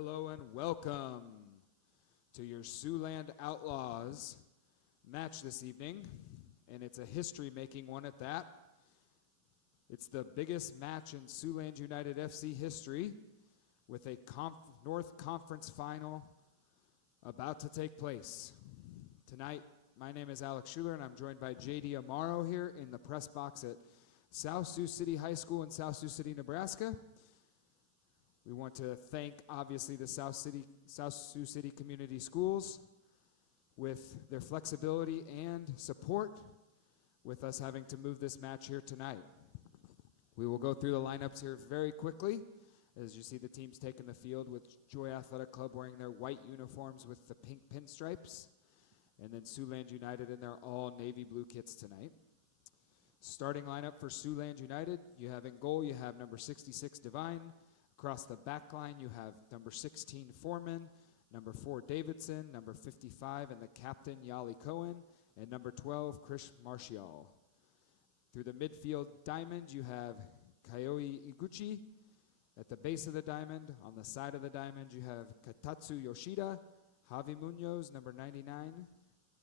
Hello and welcome to your Siouxland Outlaws match this evening, and it's a history-making one at that. It's the biggest match in Siouxland United FC history, with a North Conference Final about to take place. Tonight, my name is Alex Schuler, and I'm joined by JD Amaro here in the press box at South Sioux City High School in South Sioux City, Nebraska. We want to thank, obviously, the South Sioux City Community Schools with their flexibility and support with us having to move this match here tonight. We will go through the lineups here very quickly as you see the teams taking the field, with Joy Athletic Club wearing their white uniforms with the pink pinstripes, and then Siouxland United in their all navy blue kits tonight. Starting lineup for Siouxland United, you have in goal, you have number 66 Divine. Across the back line, you have number 16 Foreman, number 4 Davidson, number 55 and the captain Yali Cohen, and number 12 Chris Martial. Through the midfield diamond, you have Kayoi Iguchi. At the base of the diamond, on the side of the diamond, you have Katatsu Yoshida, Javi Munoz, number 99,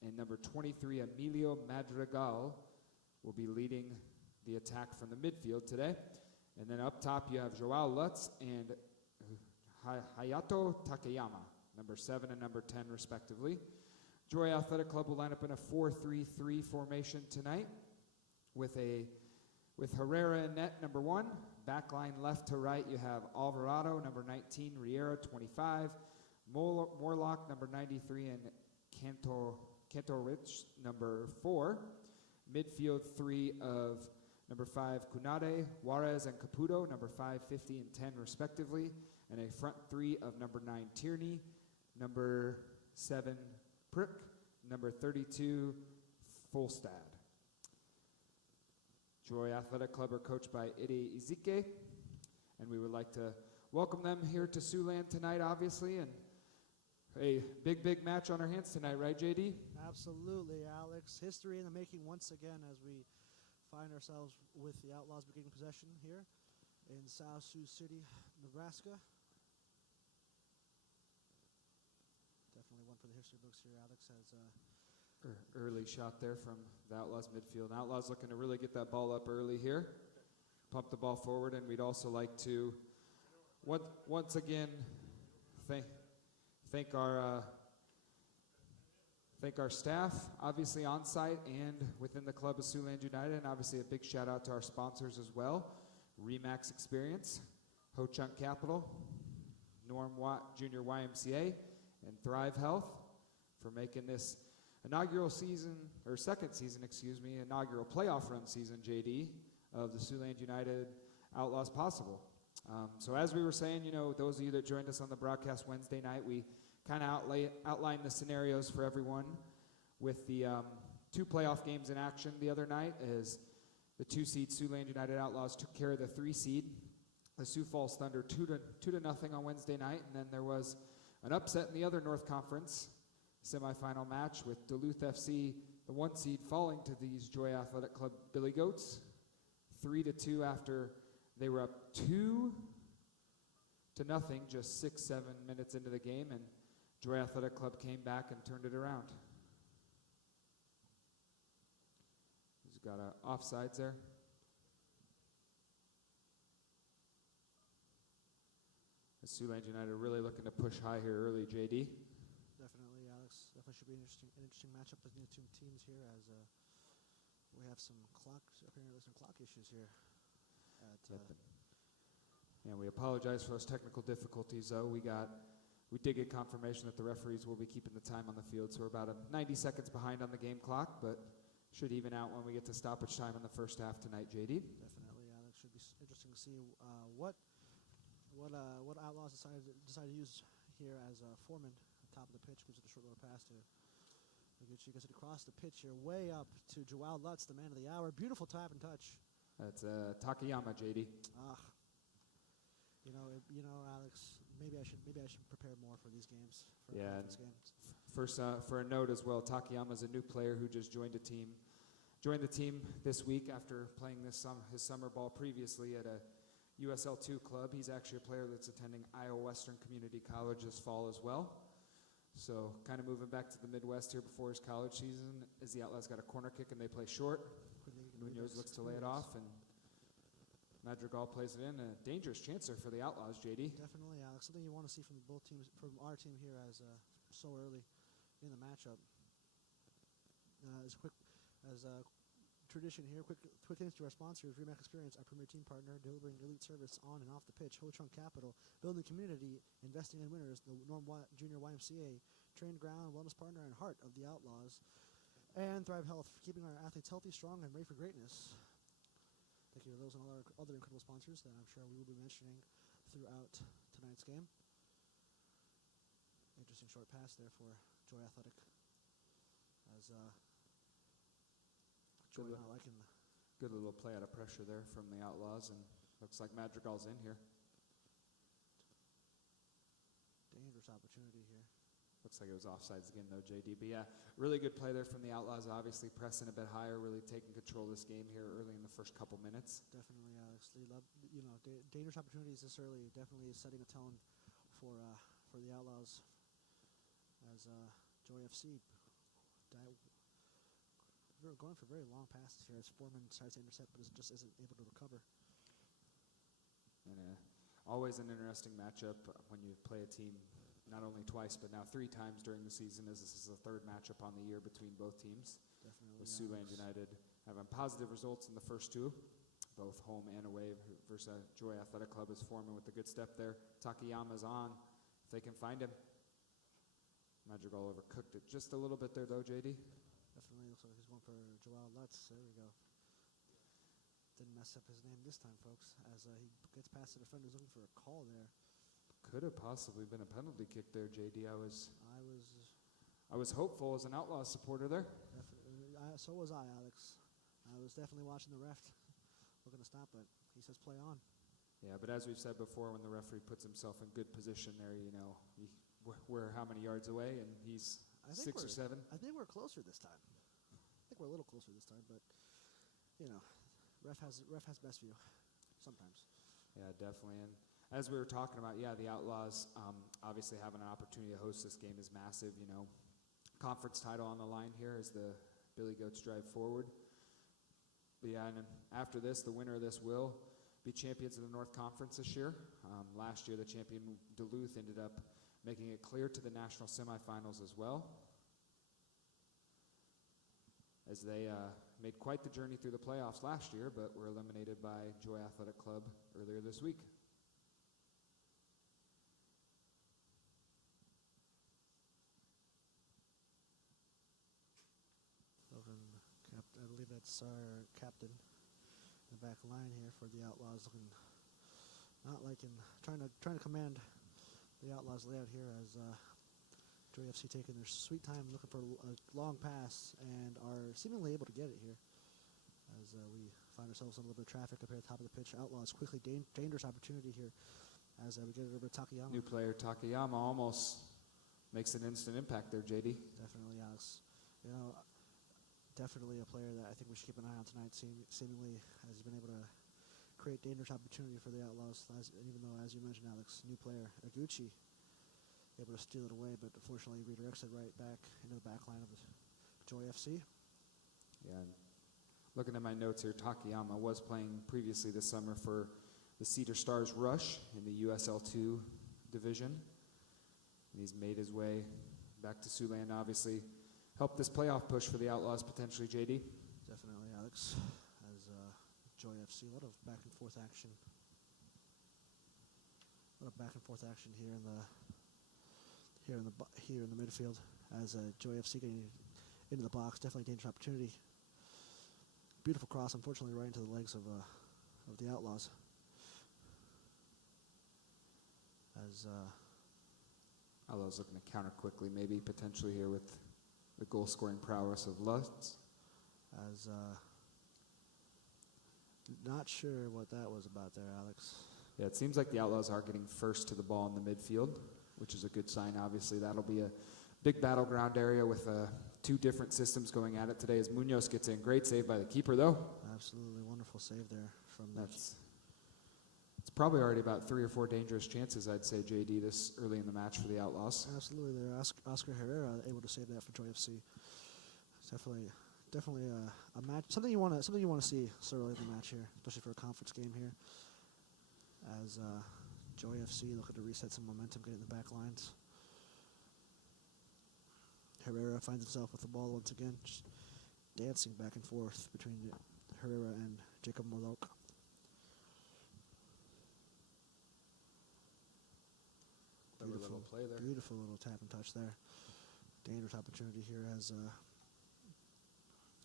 and number 23 Emilio Madrigal will be leading the attack from the midfield today. And then up top, you have Joao Lutz and Hayato Takayama, number 7 and number 10, respectively. Joy Athletic Club will line up in a 4-3-3 formation tonight with Herrera in net, number 1. Backline left to right, you have Alvarado, number 19, Riera, 25, Morlock, number 93, and Canto Rich, number 4. Midfield 3 of number 5, Kunade, Juarez, and Caputo, number 5, 50, and 10, respectively. And a front 3 of number 9, Tierney, number 7, Prick, number 32, Folstad. Joy Athletic Club are coached by Ide Izike, and we would like to welcome them here to Siouxland tonight, obviously, and a big match on our hands tonight, right, JD? Absolutely, Alex. History in the making once again as we find ourselves with the Outlaws beginning possession here in South Sioux City, Nebraska. Definitely one for the history books here. Alex has early shot there from the Outlaws midfield. Outlaws looking to really get that ball up early here, pump the ball forward, and we'd also like to once again thank our staff, obviously on site and within the club of Siouxland United, and obviously a big shout out to our sponsors as well: Remax Experience, Ho Chunk Capital, Norm Watt Junior YMCA, and Thrive Health for making this inaugural playoff run season, JD, of the Siouxland United Outlaws possible. So as we were saying, those of you that joined us on the broadcast Wednesday night, we kind of outlined the scenarios for everyone with the 2 playoff games in action the other night, as the 2-seed Siouxland United Outlaws took care of the 3-seed, the Sioux Falls Thunder, 2-0 on Wednesday night, and then there was an upset in the other North Conference semifinal match with Duluth FC, the 1-seed, falling to these Joy Athletic Club Billy Goats, 3-2 after they were up 2-0, just 6-7 minutes into the game, and Joy Athletic Club came back and turned it around. He's got offsides there. Siouxland United really looking to push high here early, JD. definitely, Alex. Definitely should be an interesting matchup with the two teams here, as we have apparently some clock issues here. And we apologize for those technical difficulties, though. We did get confirmation that the referees will be keeping the time on the field, so we're about 90 seconds behind on the game clock, but should even out when we get to stoppage time in the first half tonight, JD. Definitely, Alex. Should be interesting to see what Outlaws decide to use here as Foreman on top of the pitch. Gives it a short little pass to Noguchi. Gets it across the pitch here, way up to Joao Lutz, the man of the hour. Beautiful tap and touch. That's Takayama, JD. Alex. Maybe I should prepare more for these games. Games. First, for a note as well, Takayama is a new player who just joined the team this week after playing his summer ball previously at a USL2 club. He's actually a player that's attending Iowa Western Community College this fall as well. So kind of moving back to the Midwest here before his college season, as the Outlaws got a corner kick and they play short. Munoz looks to lay it off, and Madrigal plays it in. A dangerous chancer for the Outlaws, JD. Definitely, Alex. Something you want to see from both teams, from our team here, as so early in the matchup. As tradition here, quick thanks to our sponsors: Remax Experience, our premier team partner, delivering elite service on and off the pitch; Ho Chunk Capital, building community, investing in winners; the Norm Junior YMCA, trained ground, wellness partner, and heart of the Outlaws; and Thrive Health, for keeping our athletes healthy, strong, and ready for greatness. Thank you to those and all our other incredible sponsors that I'm sure we will be mentioning throughout tonight's game. Interesting short pass there for Joy Athletic, as Joy not liking the good little play out of pressure there from the Outlaws, and looks like Madrigal's in here. dangerous opportunity here. Looks like it was offsides again though, JD. But yeah, really good play there from the Outlaws, obviously pressing a bit higher, really taking control of this game here early in the first couple minutes. Definitely, Alex. They love, dangerous opportunities this early. Definitely setting a tone for the Outlaws, as Joy FC we're going for very long passes here as Foreman tries to intercept, but just isn't able to recover. And always an interesting matchup when you play a team not only twice, but now 3 times during the season, as this is the 3rd matchup on the year between both teams. Definitely. With Siouxland United having positive results in the first 2, both home and away, versus Joy Athletic Club is Foreman with a good step there. Takayama's on, if they can find him. Madrigal overcooked it just a little bit there though, JD. Definitely looks like he's going for Joel Lutz. There we go. Didn't mess up his name this time, folks, as he gets past the defender. He's looking for a call there. Could have possibly been a penalty kick there, JD. I was hopeful as an Outlaws supporter there. So was I, Alex. I was definitely watching the ref, looking to stop it. He says play on. Yeah, but as we've said before, when the referee puts himself in good position there, we're how many yards away, and he's 6 or 7. I think we're closer this time. I think we're a little closer this time, but ref has best view sometimes. Yeah, definitely. And as we were talking about, the Outlaws obviously having an opportunity to host this game is massive. Conference title on the line here as the Billy Goats drive forward. But and after this, the winner of this will be champions of the North Conference this year. Last year, the champion Duluth ended up making it clear to the national semifinals as well, as they made quite the journey through the playoffs last year, but were eliminated by Joy Athletic Club earlier this week. I believe that's our captain in the back line here for the Outlaws, looking not liking, trying to command the Outlaws layout here, as Joy FC taking their sweet time looking for a long pass and are seemingly able to get it here, as we find ourselves in a little bit of traffic up here at the top of the pitch. Outlaws quickly, dangerous opportunity here as we get it over to Takayama. New player Takayama almost makes an instant impact there, JD. Definitely, Alex. Definitely a player that I think we should keep an eye on tonight. Seemingly has been able to create dangerous opportunity for the Outlaws, even though, as you mentioned, Alex, new player Aguchi able to steal it away, but unfortunately redirects it right back into the back line of the Joy FC. Yeah, and looking at my notes here, Takayama was playing previously this summer for the Cedar Stars Rush in the USL2 division. And he's made his way back to Siouxland, obviously helped this playoff push for the Outlaws potentially, JD. Definitely, Alex. As Joy FC, a lot of back and forth action. A lot of back and forth action here in the midfield, as Joy FC getting into the box. Definitely a dangerous opportunity. Beautiful cross, unfortunately, right into the legs of the Outlaws. As Outlaws looking to counter quickly, maybe potentially here with the goal-scoring prowess of Lutz. As not sure what that was about there, Alex. Yeah, it seems like the Outlaws are getting first to the ball in the midfield, which is a good sign. Obviously, that'll be a big battleground area with 2 different systems going at it today as Munoz gets in. Great save by the keeper, though. Absolutely wonderful save there from It's probably already about 3 or 4 dangerous chances, I'd say, JD, this early in the match for the Outlaws. Absolutely, there. Oscar Herrera able to save that for Joy FC. It's definitely a match. Something you want to see so early in the match here, especially for a conference game here. As Joy FC looking to reset some momentum, getting the back lines. Herrera finds himself with the ball once again, just dancing back and forth between Herrera and Jacob Morlock. Little play there. Beautiful little tap and touch there. Dangerous opportunity here as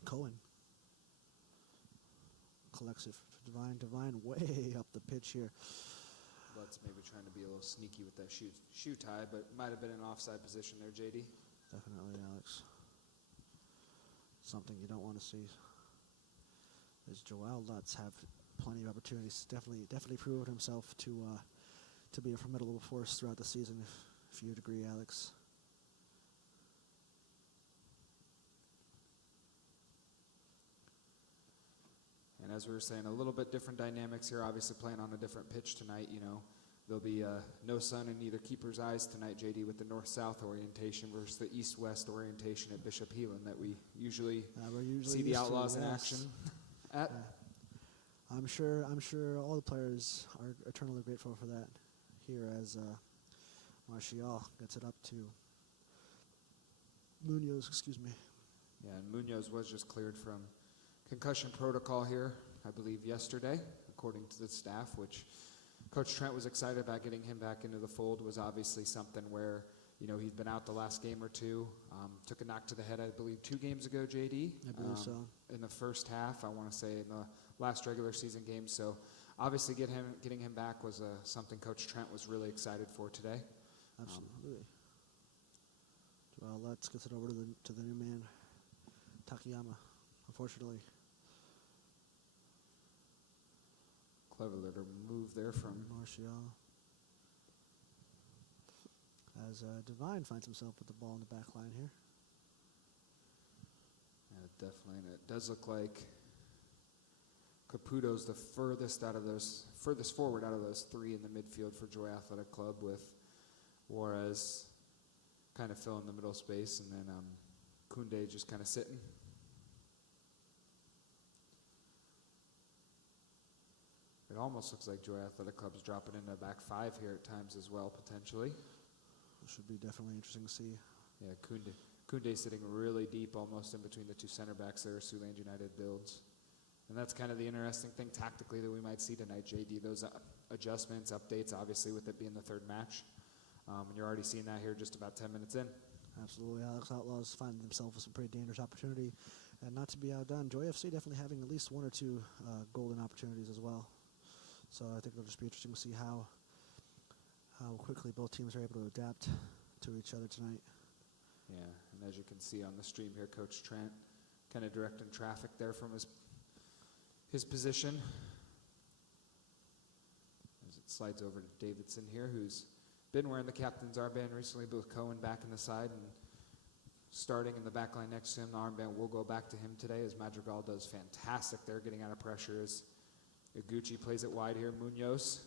Cohen collects it. Divine way up the pitch here. Lutz maybe trying to be a little sneaky with that shoe tie, but might have been an offside position there, JD. Definitely, Alex. Something you don't want to see. As Joel Lutz have plenty of opportunities. Definitely proved himself to be a formidable force throughout the season, if you'd agree, Alex. And as we were saying, a little bit different dynamics here. Obviously playing on a different pitch tonight. You know, there'll be no sun in either keeper's eyes tonight, JD, with the north-south orientation versus the east-west orientation at Bishop Heelan that we usually see the Outlaws in action at. I'm sure all the players are eternally grateful for that. Here as Martial gets it up to Munoz, Yeah, and Munoz was just cleared from concussion protocol here, I believe, yesterday, according to the staff, which Coach Trent was excited about getting him back into the fold. Was obviously something where, you know, he'd been out the last game or two. Took a knock to the head, I believe, 2 games ago, JD. I believe so. In the first half, I want to say in the last regular season game. So obviously getting him back was something Coach Trent was really excited for today. Absolutely. Well, let's get it over to the new man, Takayama, unfortunately. Clever little move there from Martial. As Divine finds himself with the ball in the back line here. Yeah, definitely, and it does look like Caputo's the furthest forward out of those 3 in the midfield for Joy Athletic Club, with Juarez kind of filling the middle space, and then Kunde just kind of sitting. It almost looks like Joy Athletic Club's dropping into back 5 here at times as well, potentially. It should be definitely interesting to see. Yeah, Kunde sitting really deep, almost in between the 2 center backs there, Siouxland United builds. And that's kind of the interesting thing tactically that we might see tonight, JD, those adjustments, updates, obviously with it being the 3rd match. And you're already seeing that here just about 10 minutes in. Absolutely. Alex Outlaws finding themselves with some pretty dangerous opportunity. And not to be outdone, Joy FC definitely having at least 1 or 2 golden opportunities as well. So I think it'll just be interesting to see how quickly both teams are able to adapt to each other tonight. Yeah, and as you can see on the stream here, Coach Trent kind of directing traffic there from his position. As it slides over to Davidson here, who's been wearing the captain's armband recently, but with Cohen back in the side and starting in the back line next to him. The armband will go back to him today as Madrigal does fantastic there, getting out of pressure as Iguchi plays it wide here. Munoz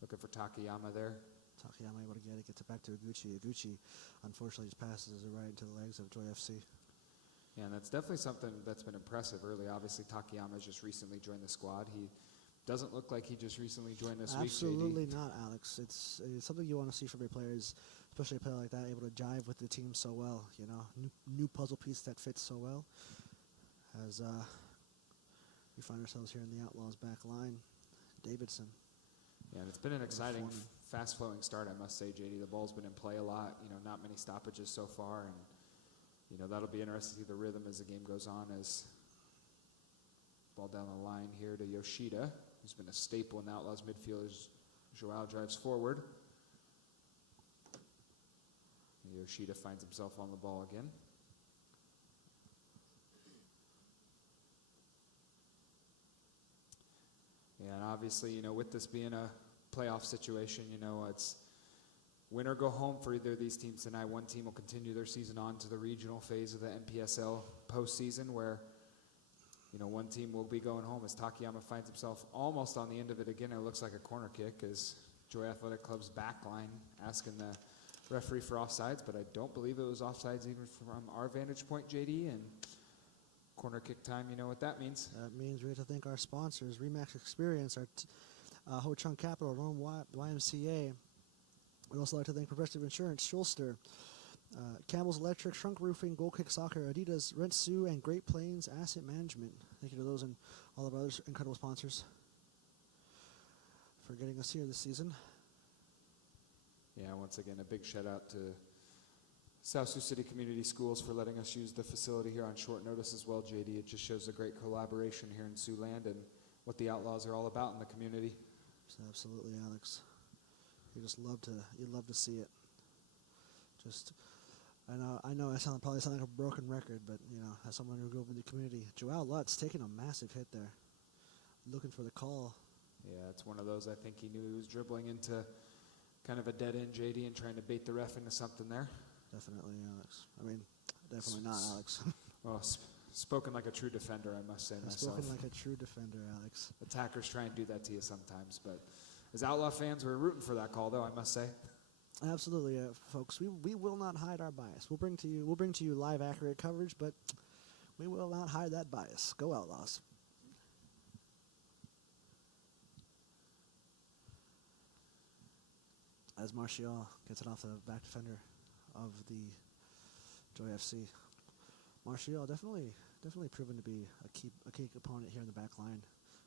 looking for Takayama there. Takayama able to get it, gets it back to Iguchi. Iguchi, unfortunately, just passes it right into the legs of Joy FC. Yeah, and that's definitely something that's been impressive early. Obviously, Takayama just recently joined the squad. He doesn't look like he just recently joined this week, JD. Absolutely not, Alex. It's something you want to see from your players, especially a player like that, able to jive with the team so well. You know, new puzzle piece that fits so well. As we find ourselves here in the Outlaws back line, Davidson. Yeah, and it's been an exciting, fast-flowing start, I must say, JD. The ball's been in play a lot. You know, not many stoppages so far, and you know that'll be interesting to see the rhythm as the game goes on. As ball down the line here to Yoshida, who's been a staple in the Outlaws midfield as Joao drives forward. And Yoshida finds himself on the ball again. Yeah, and obviously, you know, with this being a playoff situation, you know, it's win or go home for either of these teams tonight. One team will continue their season on to the regional phase of the NPSL postseason, where, one team will be going home as Takayama finds himself almost on the end of it again. It looks like a corner kick as Joy Athletic Club's back line asking the referee for offsides, but I don't believe it was offsides even from our vantage point, JD. And corner kick time, you know what that means. That means we have to thank our sponsors, Remax Experience, our Ho Chung Capital, Rome YMCA. We'd also like to thank Progressive Insurance, Schulster, Campbell's Electric, Shrunk Roofing, Gold Kick Soccer, Adidas, Rent Sioux, and Great Plains Asset Management. Thank you to those and all of our other incredible sponsors for getting us here this season. Yeah, once again, a big shout out to South Sioux City Community Schools for letting us use the facility here on short notice as well, JD. It just shows the great collaboration here in Siouxland and what the Outlaws are all about in the community. Absolutely, Alex. You'd love to see it. I know I probably sound like a broken record, but as someone who grew up in the community, Joel Lutz taking a massive hit there, looking for the call. Yeah, it's one of those. I think he knew he was dribbling into kind of a dead end, JD, and trying to bait the ref into something there. Definitely, Alex. I mean, definitely not, Alex. Well, spoken like a true defender, I must say myself. Spoken like a true defender, Alex. Attackers try and do that to you sometimes, but as Outlaw fans, we're rooting for that call, though, I must say. Absolutely, folks. We will not hide our bias. We'll bring to you live, accurate coverage, but we will not hide that bias. Go Outlaws. As Martial gets it off the back defender of the Joy FC. Martial definitely proven to be a key opponent here in the back line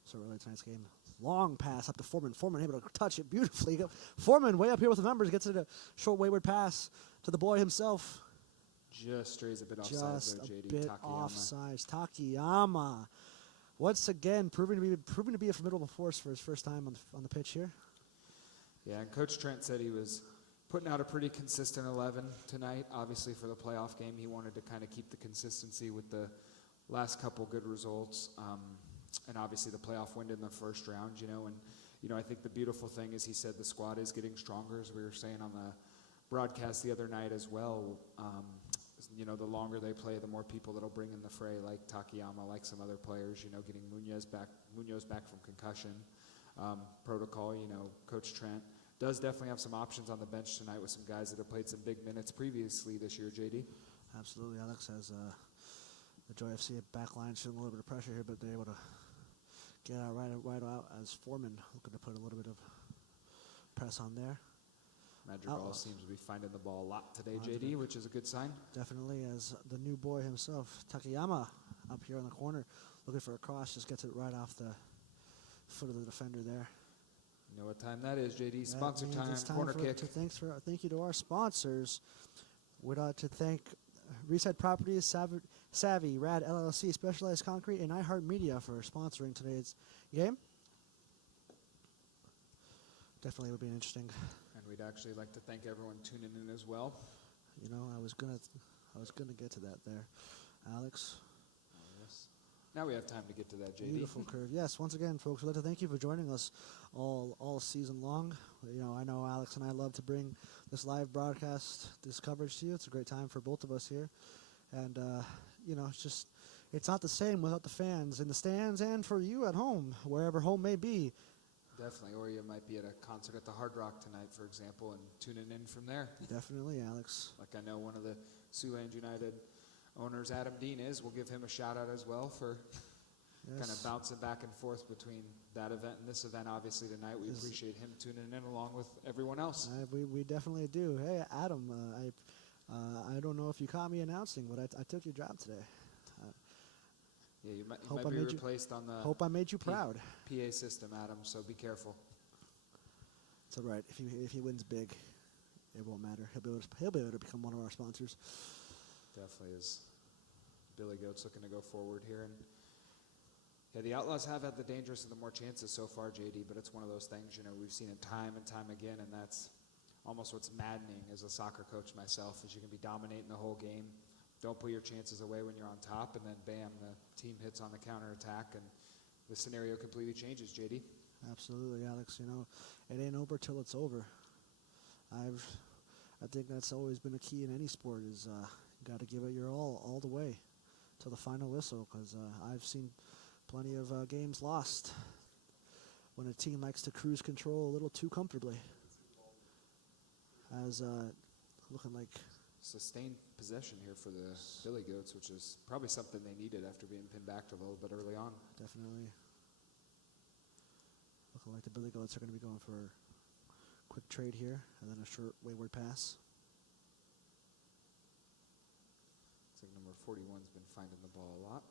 so early tonight's game. Long pass up to Foreman. Foreman able to touch it beautifully. Foreman way up here with the numbers gets it a short wayward pass to the boy himself. Just strays a bit offsides there, JD. Just a bit Takayama. offsides. Takayama, once again proving to be a formidable force for his first time on the pitch here. Yeah, and Coach Trent said he was putting out a pretty consistent 11 tonight. Obviously, for the playoff game, he wanted to kind of keep the consistency with the last couple good results. And obviously the playoff win in the first round, and I think the beautiful thing is he said the squad is getting stronger, as we were saying on the broadcast the other night as well. The longer they play, the more people that'll bring in the fray, like Takayama, like some other players, getting Munoz back from concussion protocol. Coach Trent does definitely have some options on the bench tonight with some guys that have played some big minutes previously this year, JD. Absolutely, Alex, has the Joy FC back line showing a little bit of pressure here, but they're able to get out right out as Foreman looking to put a little bit of press on there. Madrigal seems to be finding the ball a lot today, JD, which is a good sign. Definitely, as the new boy himself, Takayama, up here in the corner, looking for a cross, just gets it right off the foot of the defender there. You know what time that is, JD? Sponsor That means time, it's corner kick. Thank you to our sponsors. We'd like to thank Reset Properties, Savvy, Rad LLC, Specialized Concrete, and iHeartMedia for sponsoring today's game. Definitely would be interesting. And we'd actually like to thank everyone tuning in as well. I was gonna get to that there, Alex. Yes. Now we have time to get to that, JD. Beautiful curve. Yes, once again, folks, we'd like to thank you for joining us all season long. I know Alex and I love to bring this live broadcast, this coverage to you. It's a great time for both of us here. And, it's not the same without the fans in the stands and for you at home, wherever home may be. Definitely, or you might be at a concert at the Hard Rock tonight, for example, and tuning in from there. Definitely, Alex. Like I know one of the Siouxland United owners, Adam Dean, is. We'll give him a shout-out as well for kind of bouncing back and forth between that event and this event, obviously, tonight. We appreciate him tuning in along with everyone else. We definitely do. Hey, Adam, I don't know if you caught me announcing, but I took your job today. Yeah, you might be replaced on the hope I made you proud. PA system, Adam, so be careful. It's all right. If he wins big, it won't matter. He'll be able to become one of our sponsors. Definitely is. Billy Goat's looking to go forward here. And yeah, the Outlaws have had the dangerous and the more chances so far, JD, but it's one of those things, we've seen it time and time again, and that's almost what's maddening as a soccer coach myself, is you can be dominating the whole game. Don't put your chances away when you're on top, and then bam, the team hits on the counterattack, and the scenario completely changes, JD. Absolutely, Alex. It ain't over till it's over. I think that's always been a key in any sport, is you got to give it your all the way till the final whistle, because I've seen Plenty of games lost when a team likes to cruise control a little too comfortably. As looking like Sustained possession here for the Billy Goats, which is probably something they needed after being pinned back a little bit early on. definitely looking like the Billy Goats are going to be going for a quick trade here and then a short wayward pass. Looks like number 41's been finding the ball a lot.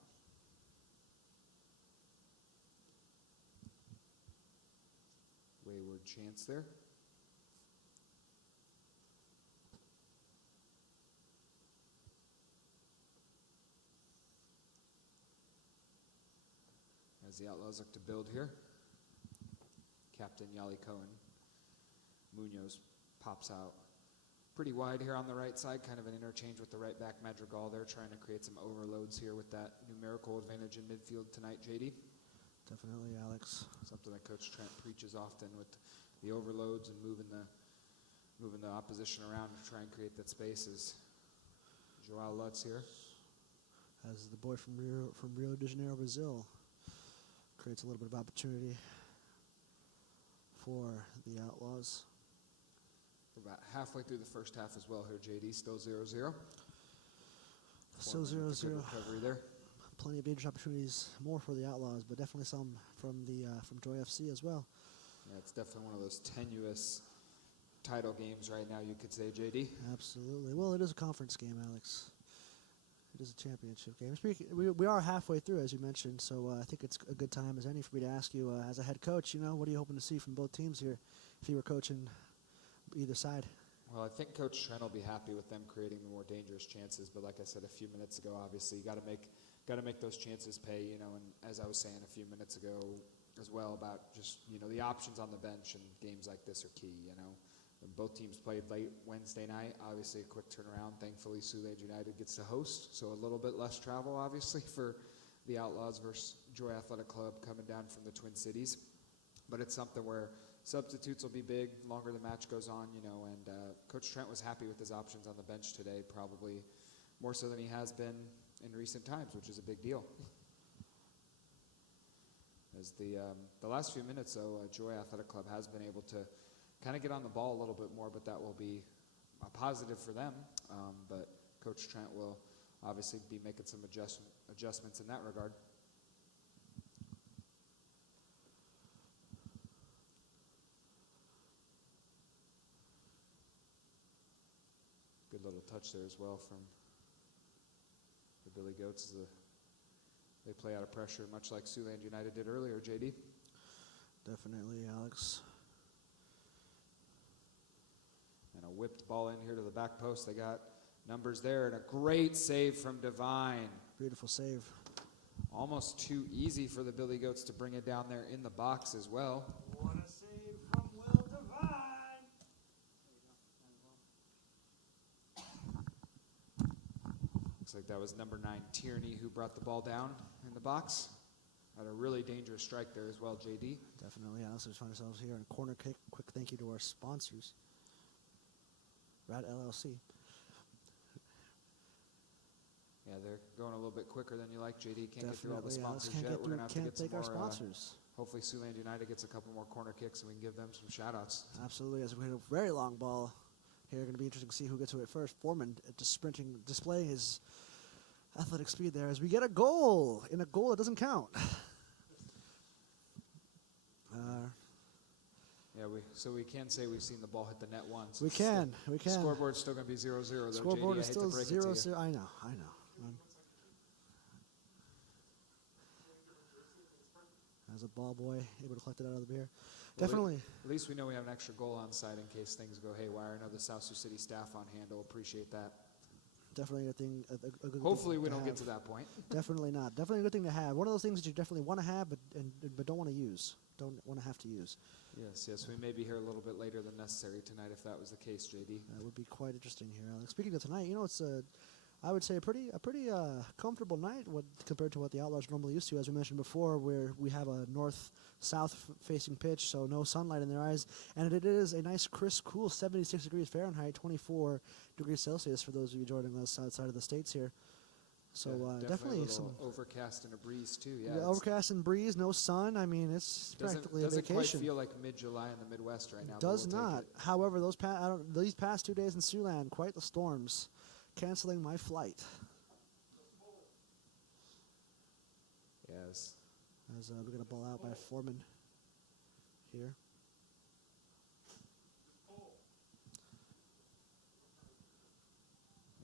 Wayward chance there. As the Outlaws look to build here, Captain Yali Cohen. Munoz pops out pretty wide here on the right side, kind of an interchange with the right back Madrigal there, trying to create some overloads here with that numerical advantage in midfield tonight, JD. Definitely, Alex. Something that Coach Trent preaches often with the overloads and moving the opposition around to try and create that space is Joao Lutz here. As the boy from Rio de Janeiro, Brazil, creates a little bit of opportunity for the Outlaws. We're about halfway through the first half as well here, JD. Still 0-0. Still 0-0. Recovery there. Plenty of dangerous opportunities, more for the Outlaws, but definitely some from Joy FC as well. Yeah, it's definitely one of those tenuous title games right now, you could say, JD. Absolutely. Well, it is a conference game, Alex. It is a championship game. We are halfway through, as you mentioned, so I think it's a good time as any for me to ask you, as a head coach, what are you hoping to see from both teams here if you were coaching either side? Well, I think Coach Trent will be happy with them creating the more dangerous chances, but like I said a few minutes ago, obviously you got to make those chances pay, and as I was saying a few minutes ago as well about just, the options on the bench and games like this are key, And both teams played late Wednesday night. Obviously, a quick turnaround. Thankfully, Siouxland United gets to host, so a little bit less travel, obviously, for the Outlaws versus Joy Athletic Club coming down from the Twin Cities. But it's something where substitutes will be big longer the match goes on, and Coach Trent was happy with his options on the bench today, probably more so than he has been in recent times, which is a big deal. As the last few minutes, though, Joy Athletic Club has been able to kind of get on the ball a little bit more, but that will be a positive for them. But Coach Trent will obviously be making some adjustments in that regard. Good little touch there as well from the Billy Goats. They play out of pressure, much like Siouxland United did earlier, JD. Definitely, Alex. And a whipped ball in here to the back post. They got numbers there, and a great save from Divine. Beautiful save. Almost too easy for the Billy Goats to bring it down there in the box as well. What a save from Will Divine. Looks like that was number 9, Tierney, who brought the ball down in the box. Had a really dangerous strike there as well, JD. Definitely, Alex. We find ourselves here in a corner kick. Quick thank you to our sponsors. Rad LLC. Yeah, they're going a little bit quicker than you like, JD. Can't get through all the Definitely, sponsors Alex. yet. We're going to have to get some our more. sponsors. Hopefully, Siouxland United gets a couple more corner kicks and we can give them some shout-outs. Absolutely. As we hit a very long ball here, going to be interesting to see who gets to it first. Foreman just sprinting, displaying his athletic speed there as we get a goal in a goal that doesn't count. Yeah, so we can say we've seen the ball hit the net once. We can. Scoreboard's still going to be 0-0, though, Scoreboard JD. is still 0-0. I know. As a ball boy, able to collect it out of the beer. Well, definitely. At least we know we have an extra goal on site in case things go haywire. I know the South Sioux City staff on hand will appreciate that. Definitely a thing. A good Hopefully thing we to don't have. get to that point. Definitely not. Definitely a good thing to have. One of those things that you definitely want to have, but don't want to use. Don't want to have to use. Yes. We may be here a little bit later than necessary tonight if that was the case, JD. That would be quite interesting here, Alex. Speaking of tonight, it's I would say a pretty comfortable night compared to what the Outlaws normally used to. As we mentioned before, where we have a north-south facing pitch, so no sunlight in their eyes, and it is a nice, crisp, cool 76 degrees Fahrenheit, 24 degrees Celsius for those of you joining us outside of the States here. So Yeah, definitely a little some overcast and a breeze too. Yeah, yeah, overcast and breeze, no sun. I mean, it's practically a doesn't quite vacation. feel like mid-July in the Midwest right now. but Does we'll take not. it. However, these past 2 days in Siouxland, quite the storms, canceling my flight. Yes. As we get a ball out by Foreman here.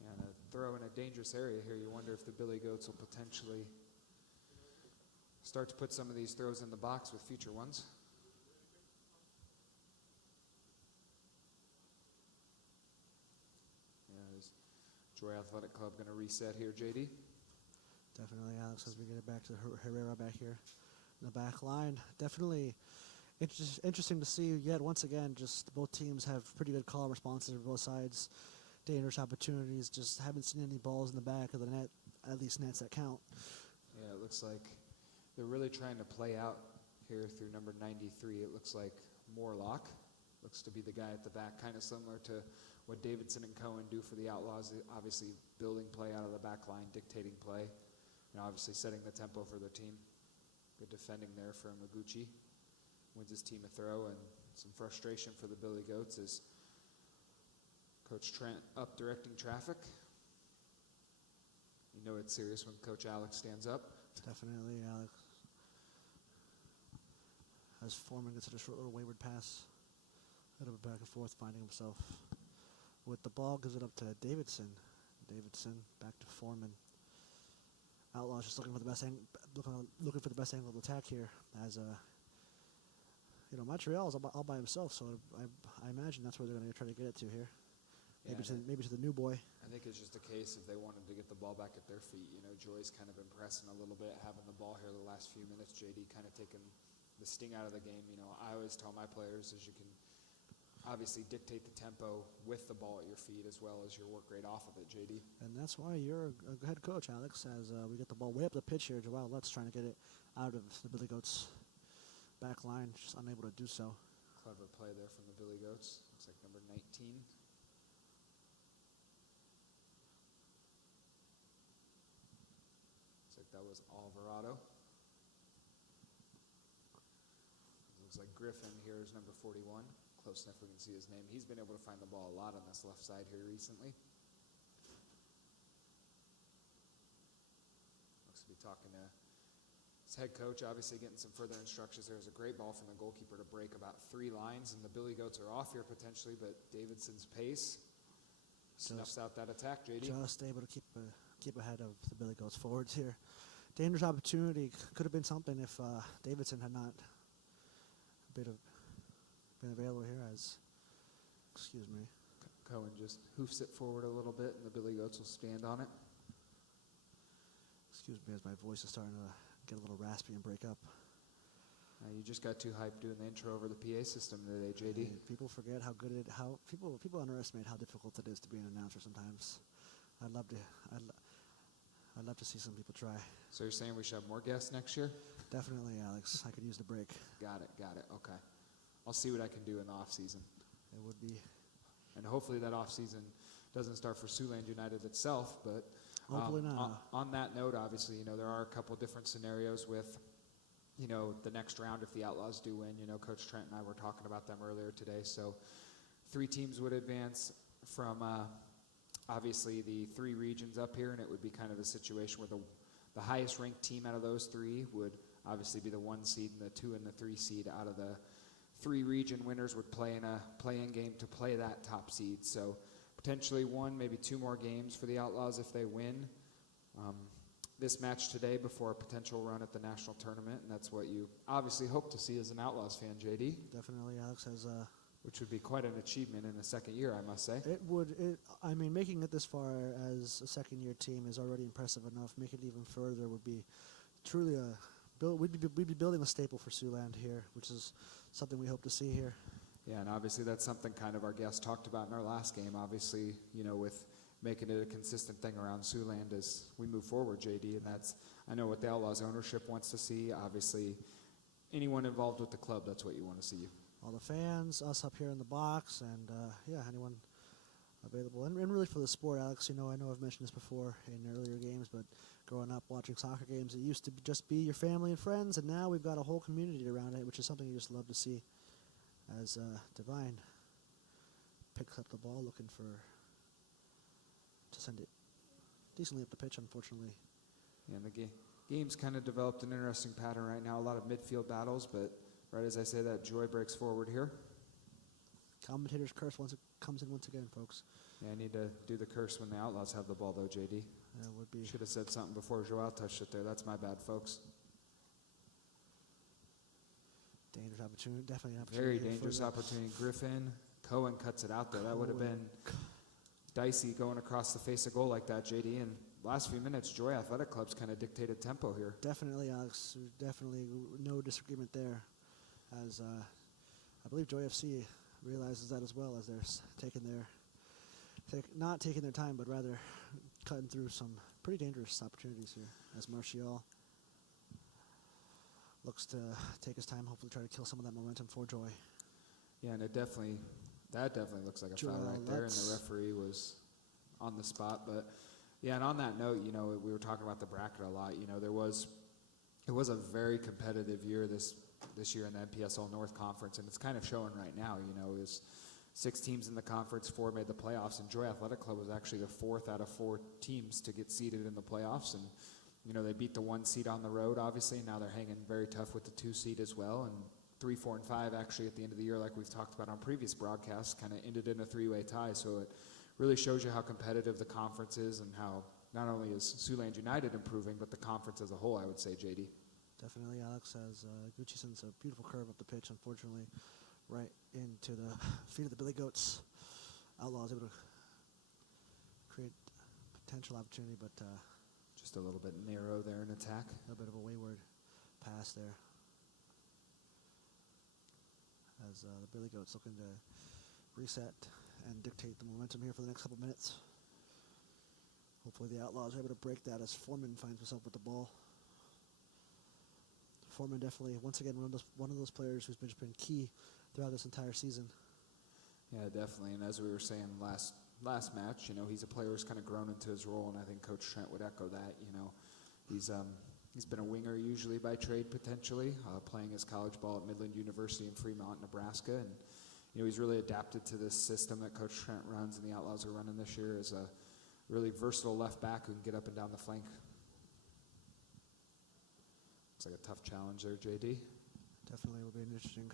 And a throw in a dangerous area here. You wonder if the Billy Goats will potentially start to put some of these throws in the box with future ones. Yeah, is Joy Athletic Club going to reset here, JD? Definitely, Alex, as we get it back to Herrera back here in the back line. Definitely interesting to see yet once again, just both teams have pretty good call responses on both sides. Dangerous opportunities, just haven't seen any balls in the back of the net, at least nets that count. Yeah, it looks like they're really trying to play out here through number 93. It looks like Morlock looks to be the guy at the back, kind of similar to what Davidson and Cohen do for the Outlaws. Obviously building play out of the back line, dictating play, and obviously setting the tempo for their team. Good defending there from Maguchi. Wins his team a throw, and some frustration for the Billy Goats as Coach Trent up directing traffic. You know it's serious when Coach Alex stands up. Definitely, Alex. As Foreman gets a short little wayward pass, out of a back and forth, finding himself with the ball, gives it up to Davidson. Davidson back to Foreman. Outlaws just looking for the best looking for the best angle of attack here. As Montreal's all by himself, so I imagine that's where they're going to try to get it to here. Maybe to the new boy. I think it's just a case if they wanted to get the ball back at their feet. You know, Joy's kind of impressing a little bit, having the ball here the last few minutes. JD kind of taking the sting out of the game. You know, I always tell my players is you can obviously dictate the tempo with the ball at your feet as well as your work rate off of it, JD. And that's why you're a head coach, Alex, as we get the ball way up the pitch here. Joel Lutz trying to get it out of the Billy Goats back line, just unable to do so. Clever play there from the Billy Goats. Looks like number 19. That was Alvarado. Looks like Griffin here is number 41. Close enough we can see his name. He's been able to find the ball a lot on this left side here recently. Looks to be talking to his head coach, obviously getting some further instructions. There's a great ball from the goalkeeper to break about 3 lines, and the Billy Goats are off here potentially, but Davidson's pace snuffs out that attack, JD. Just able to keep ahead of the Billy Goats forwards here. Dangerous opportunity. Could have been something if Davidson had not been available here as, excuse me. Cohen just hoofs it forward a little bit, and the Billy Goats will stand on it. Excuse me as my voice is starting to get a little raspy and break up. You just got too hyped doing the intro over the PA system today, JD. People forget people underestimate how difficult it is to be an announcer sometimes. I'd love to see some people try. So you're saying we should have more guests next year? Definitely, Alex. I could use the break. Got it. Okay. I'll see what I can do in the off season. It would be. And hopefully that off season doesn't start for Siouxland United itself, but hopefully not. On that note, obviously, there are a couple different scenarios with, the next round if the Outlaws do win. Coach Trent and I were talking about them earlier today. So 3 teams would advance from obviously the 3 regions up here, and it would be kind of a situation where the highest ranked team out of those 3 would obviously be the 1 seed, and the 2 and the 3 seed out of the 3 region winners would play in a play-in game to play that top seed. So potentially 1, maybe 2 more games for the Outlaws if they win this match today before a potential run at the national tournament, and that's what you obviously hope to see as an Outlaws fan, JD. Definitely, Alex has which would be quite an achievement in the second year, I must say. It would. Making it this far as a second-year team is already impressive enough. Making it even further would be truly we'd be building a staple for Siouxland here, which is something we hope to see here. Yeah, and obviously that's something kind of our guest talked about in our last game. Obviously, with making it a consistent thing around Siouxland as we move forward, JD, and that's, I know what the Outlaws ownership wants to see. Obviously, anyone involved with the club, that's what you want to see. All the fans, us up here in the box, and anyone available. And really for the sport, Alex, I know I've mentioned this before in earlier games, but growing up watching soccer games, it used to just be your family and friends, and now we've got a whole community around it, which is something you just love to see. As Divine picks up the ball, looking to send it decently up the pitch, unfortunately. Yeah, and the game's kind of developed an interesting pattern right now. A lot of midfield battles, but right as I say that, Joy breaks forward here. Commentator's curse comes in once again, folks. Yeah, I need to do the curse when the Outlaws have the ball, though, JD. Yeah, it would be. Should have said something before Joel touched it there. That's my bad, folks. Dangerous opportunity, definitely an opportunity. Very dangerous opportunity. Griffin, Cohen cuts it out there. That would have been dicey going across the face of goal like that, JD. And last few minutes, Joy Athletic Club's kind of dictated tempo here. Definitely, Alex. Definitely no disagreement there. As I believe Joy FC realizes that as well, as they're not taking their time, but rather cutting through some pretty dangerous opportunities here. As Martial looks to take his time, hopefully try to kill some of that momentum for Joy. Yeah, and that definitely looks like a foul right there, and the referee was on the spot. But yeah, and on that note, we were talking about the bracket a lot. It was a very competitive year this year in the NPSL North Conference, and it's kind of showing right now. It was 6 teams in the conference, 4 made the playoffs, and Joy Athletic Club was actually the 4th out of 4 teams to get seeded in the playoffs. And they beat the 1 seed on the road, obviously. Now they're hanging very tough with the 2 seed as well. And 3, 4, and 5 actually at the end of the year, like we've talked about on previous broadcasts, kind of ended in a 3-way tie. So it really shows you how competitive the conference is and how not only is Siouxland United improving, but the conference as a whole, I would say, JD. Definitely, Alex, as Gucci sends a beautiful curve up the pitch, unfortunately, right into the feet of the Billy Goats. Outlaws able to create potential opportunity, but just a little bit narrow there in attack. A little bit of a wayward pass there. As the Billy Goats looking to reset and dictate the momentum here for the next couple minutes. Hopefully the Outlaws are able to break that as Foreman finds himself with the ball. Foreman definitely, once again, one of those players who's been key throughout this entire season. Yeah, definitely. And as we were saying last match, he's a player who's kind of grown into his role, and I think Coach Trent would echo that. He's been a winger usually by trade potentially, playing his college ball at Midland University in Fremont, Nebraska, and he's really adapted to this system that Coach Trent runs and the Outlaws are running this year as a really versatile left back who can get up and down the flank. Looks like a tough challenge there, JD. Definitely will be interesting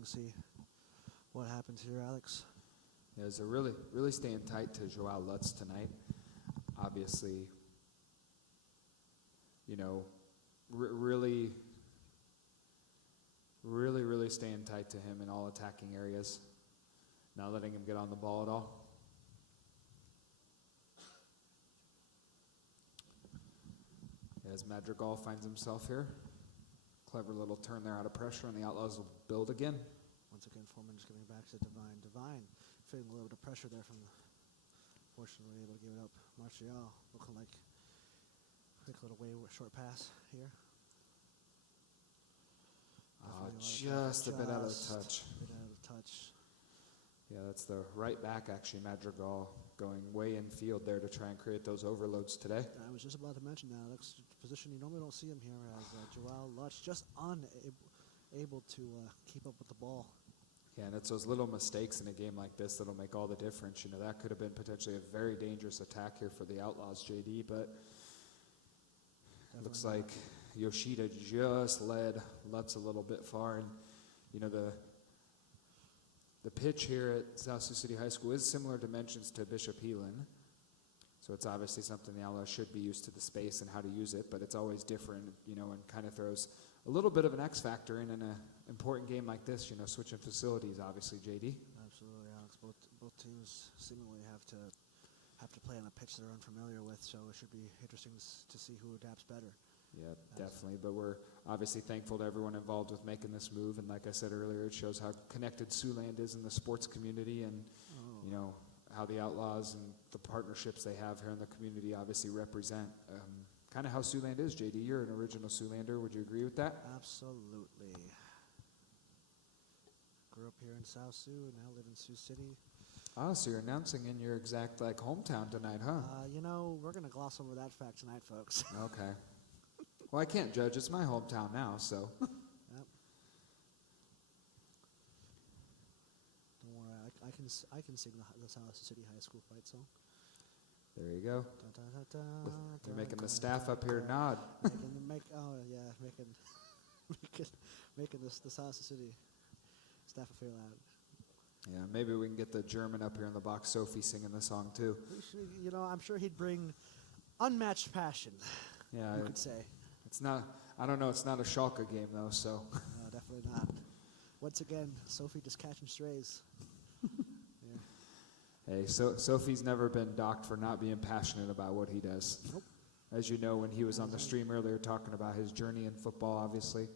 to see what happens here, Alex. Yeah, so really staying tight to Joao Lutz tonight. Obviously, really staying tight to him in all attacking areas. Not letting him get on the ball at all. As Madrigal finds himself here. Clever little turn there out of pressure, and the Outlaws will build again. Once again, Foreman just giving it back to Divine. Divine feeling a little bit of pressure there from, fortunately, able to give it up. Martial looking like quick little short pass here. Just a bit out of touch. Yeah, that's the right back, actually, Madrigal, going way in field there to try and create those overloads today. I was just about to mention that, Alex. Position you normally don't see him here, as Joao Lutz just unable to keep up with the ball. Yeah, and it's those little mistakes in a game like this that'll make all the difference. That could have been potentially a very dangerous attack here for the Outlaws, JD, but looks like Yoshida just led Lutz a little bit far. And, the pitch here at South Sioux City High School is similar dimensions to Bishop Heelan. So it's obviously something the Outlaws should be used to the space and how to use it, but it's always different, and kind of throws a little bit of an X factor in an important game like this, switching facilities, obviously, JD. Absolutely, Alex. Both teams seemingly have to play on a pitch they're unfamiliar with, so it should be interesting to see who adapts better. Yeah, definitely. But we're obviously thankful to everyone involved with making this move. And like I said earlier, it shows how connected Siouxland is in the sports community and, how the Outlaws and the partnerships they have here in the community obviously represent kind of how Siouxland is. JD, you're an original Siouxlander. Would you agree with that? Absolutely. Grew up here in South Sioux and now live in Sioux City. Oh, so you're announcing in your exact hometown tonight, huh? We're going to gloss over that fact tonight, folks. Okay. Well, I can't judge. It's my hometown now, so. Yep. Don't worry, I can sing the Sioux City High School fight song. There you go. You're making the staff up here nod. Making the Sioux City staff feel loud. Yeah, maybe we can get the German up here in the box, Sophie, singing the song too. I'm sure he'd bring unmatched passion. Yeah, you could say. It's not. I don't know. It's not a Schalke game though, so. No, definitely not. Once again, Sophie just catching strays. Yeah. Hey, Sophie's never been docked for not being passionate about what he does. Nope. As you know, when he was on the stream earlier talking about his journey in football, obviously.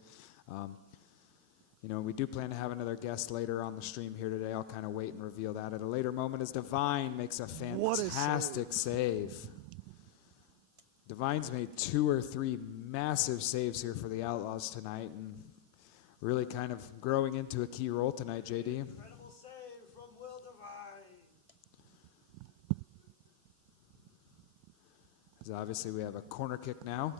We do plan to have another guest later on the stream here today. I'll kind of wait and reveal that at a later moment as Divine makes a fantastic save. Divine's made 2 or 3 massive saves here for the Outlaws tonight and really kind of growing into a key role tonight, JD. Incredible save from Will Divine. As obviously we have a corner kick now.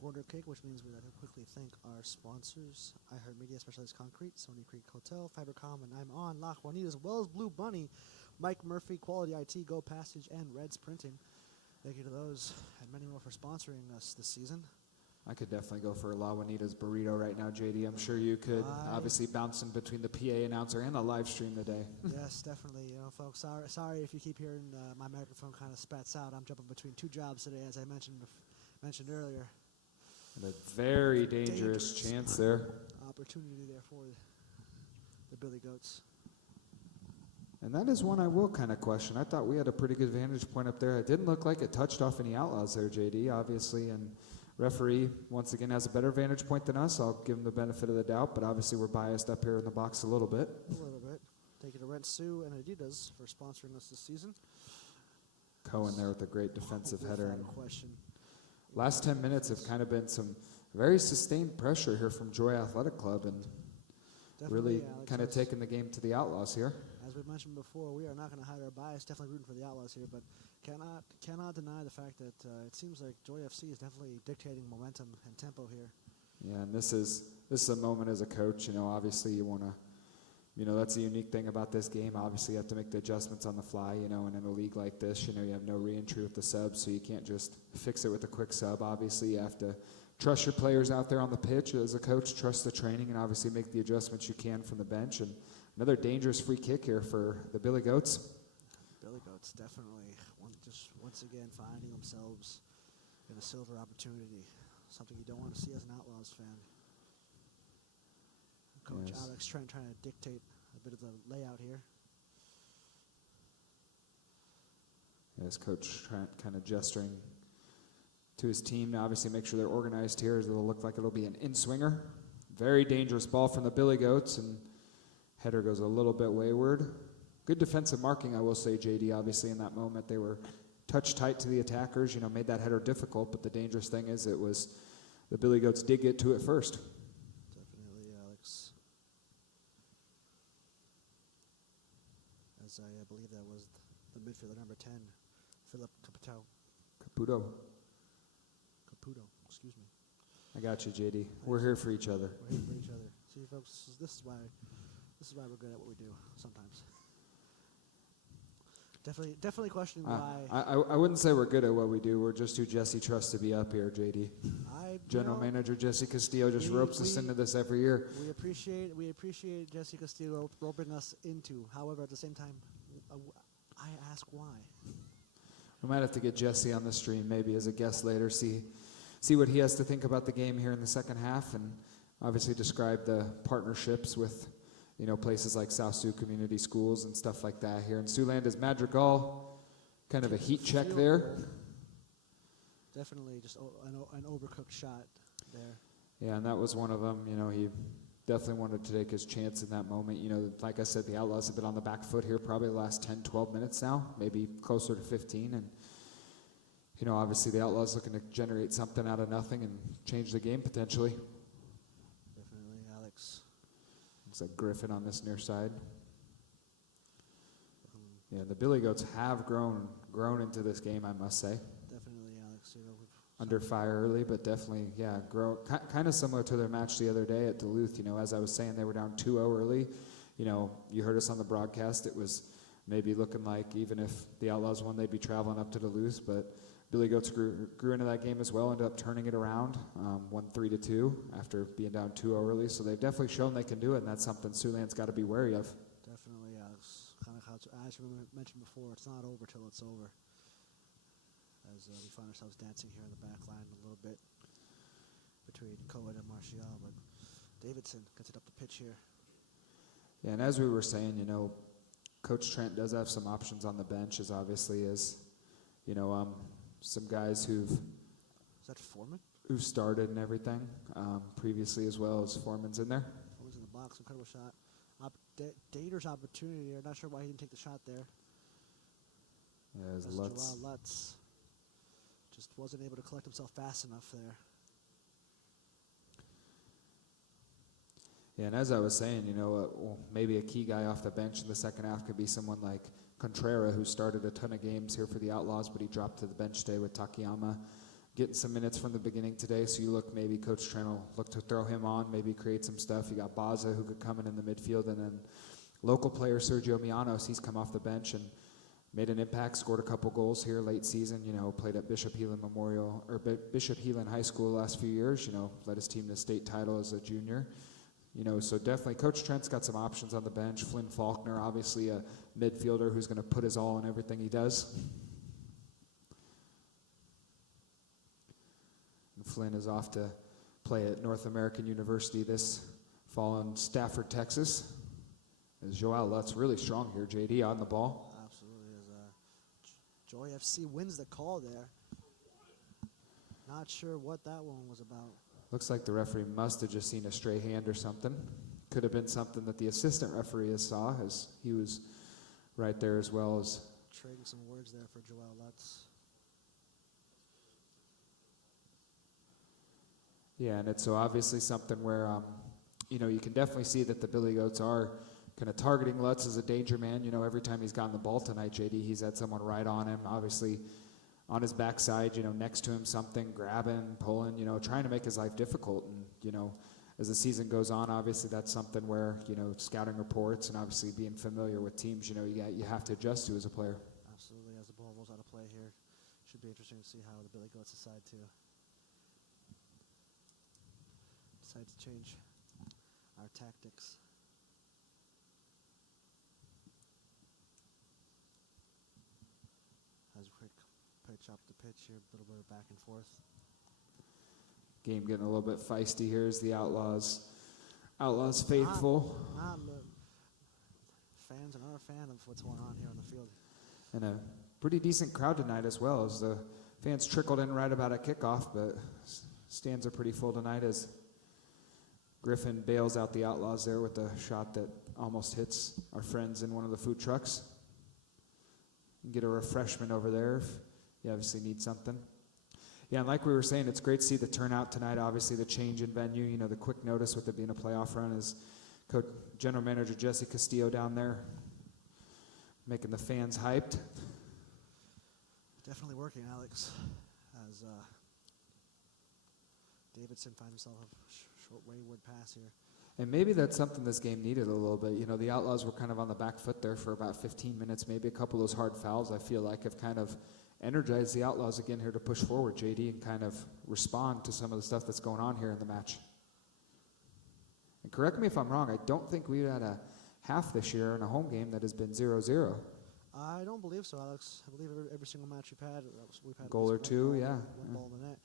Corner kick, which means we have to quickly thank our sponsors: iHeartMedia, Specialized Concrete, Sony Creek Hotel, Fibercom, and I'm on La Juanita, as well as Blue Bunny, Mike Murphy, Quality IT, Go Passage, and Reds Printing. Thank you to those and many more for sponsoring us this season. I could definitely go for La Juanita's burrito right now, JD. I'm sure you could. Obviously bouncing between the PA announcer and the live stream today. Yes, definitely. Folks, sorry if you keep hearing my microphone kind of spats out. I'm jumping between 2 jobs today, as I mentioned earlier. And a very dangerous chance there. Opportunity there for the Billy Goats. And that is one I will kind of question. I thought we had a pretty good vantage point up there. It didn't look like it touched off any Outlaws there, JD, obviously. And referee, once again, has a better vantage point than us. I'll give him the benefit of the doubt. But obviously we're biased up here in the box a little bit. A little bit. Thank you to Rent Sioux and Adidas for sponsoring us this season. Cohen there with a great defensive header. And question. last 10 minutes have kind of been some very sustained pressure here from Joy Athletic Club and Definitely, really kind of taking the game to the Outlaws here. As we mentioned before, we are not going to hide our bias. Definitely rooting for the Outlaws here, but cannot deny the fact that it seems like Joy FC is definitely dictating momentum and tempo here. Yeah, and this is a moment as a coach. Obviously you want to. That's the unique thing about this game. Obviously, you have to make the adjustments on the fly, and in a league like this, you have no re-entry with the subs, so you can't just fix it with a quick sub. Obviously, you have to trust your players out there on the pitch as a coach, trust the training, and obviously make the adjustments you can from the bench. And another dangerous free kick here for the Billy Goats. Billy Goats definitely once again finding themselves in a silver opportunity, something you don't want to see as an Outlaws fan. Coach Alex trying to dictate a bit of the layout here. Yes, Coach Trent kind of gesturing to his team to obviously make sure they're organized here, as it'll look like it'll be an in-swinger. Very dangerous ball from the Billy Goats, and header goes a little bit wayward. Good defensive marking, I will say, JD. Obviously, in that moment, they were touch tight to the attackers, made that header difficult, but the dangerous thing is the Billy Goats did get to it first. I believe that was the midfielder number 10, Philip Caputo. Caputo, excuse me. I got you, JD. We're here for each other. We're here for each other. See, folks, this is why we're good at what we do sometimes. Definitely questioning why. I wouldn't say we're good at what we do. We're just who Jesse trusts to be up here, JD. General Manager Jesse Castillo just ropes us into this every year. We appreciate Jesse Castillo roping us into. However, at the same time, I ask why. We might have to get Jesse on the stream maybe as a guest later, see what he has to think about the game here in the second half, and obviously describe the partnerships with places like South Sioux Community Schools and stuff like that here. And Siouxland is Madrigal, kind of a heat check there. Definitely just an overcooked shot there. Yeah, and that was one of them. He definitely wanted to take his chance in that moment. Like I said, the Outlaws have been on the back foot here probably the last 10, 12 minutes now, maybe closer to 15. And, obviously the Outlaws looking to generate something out of nothing and change the game potentially. Definitely, Alex. Looks like Griffin on this near side. Yeah, the Billy Goats have grown into this game, I must say. Definitely, Alex. Under fire early, but definitely, yeah, kind of similar to their match the other day at Duluth. As I was saying, they were down 2-0 early. You heard us on the broadcast. It was maybe looking like even if the Outlaws won, they'd be traveling up to Duluth. But Billy Goats grew into that game as well, ended up turning it around, won 3-2 after being down 2-0 early. So they've definitely shown they can do it, and that's something Siouxland's got to be wary of. Definitely, Alex. Kind of how as we mentioned before, it's not over till it's over. As we find ourselves dancing here in the back line a little bit between Cohen and Martial, but Davidson gets it up the pitch here. Yeah, and as we were saying, Coach Trent does have some options on the bench, as obviously as, some guys Is that Foreman? who've started and everything previously, as well as Foreman's in there. Foreman's in the box, incredible shot. Dater's opportunity here. Not sure why he didn't take the shot there. Yeah, as Joel Lutz just wasn't able to collect himself fast enough there. Yeah, and as I was saying, maybe a key guy off the bench in the second half could be someone like Contreras, who started a ton of games here for the Outlaws, but he dropped to the bench today with Takayama, getting some minutes from the beginning today. So you look, maybe Coach Trent will look to throw him on, maybe create some stuff. You got Baza, who could come in the midfield, and then local player Sergio Mianos, he's come off the bench and made an impact, scored a couple goals here late season, played at Bishop Heelan High School the last few years, led his team to state title as a junior. So definitely Coach Trent's got some options on the bench. Flynn Faulkner, obviously a midfielder who's going to put his all in everything he does. And Flynn is off to play at North American University this fall in Stafford, Texas. As Joel Lutz really strong here, JD on the ball. Absolutely. As Joy FC wins the call there. Not sure what that one was about. Looks like the referee must have just seen a stray hand or something. Could have been something that the assistant referee saw, as he was right there as well as trading some words there for Joel Lutz. Yeah, and it's so obviously something where, you can definitely see that the Billy Goats are kind of targeting Lutz as a danger man. Every time he's gotten the ball tonight, JD, he's had someone right on him, obviously on his backside, next to him, something, grabbing, pulling, trying to make his life difficult. And, as the season goes on, obviously that's something where, scouting reports and obviously being familiar with teams, you have to adjust to as a player. Absolutely. As the ball rolls out of play here, should be interesting to see how the Billy Goats decide to change our tactics. As a quick pitch up the pitch here, a little bit of back and forth. Game getting a little bit feisty here as the Outlaws faithful. Fans are not a fan of what's going on here on the field. And a pretty decent crowd tonight as well, as the fans trickled in right about at kickoff, but stands are pretty full tonight as Griffin bails out the Outlaws there with a shot that almost hits our friends in one of the food trucks. You can get a refreshment over there if you obviously need something. Yeah, and like we were saying, it's great to see the turnout tonight. Obviously, the change in venue, the quick notice with it being a playoff run is General Manager Jesse Castillo down there making the fans hyped. Definitely working, Alex, as Davidson finds himself a short wayward pass here. And maybe that's something this game needed a little bit. The Outlaws were kind of on the back foot there for about 15 minutes. Maybe a couple of those hard fouls, I feel like, have kind of energized the Outlaws again here to push forward, JD, and kind of respond to some of the stuff that's going on here in the match. And correct me if I'm wrong, I don't think we've had a half this year in a home game that has been 0-0. I don't believe so, Alex. I believe every single match we've had goal or two, yeah. One ball in the net.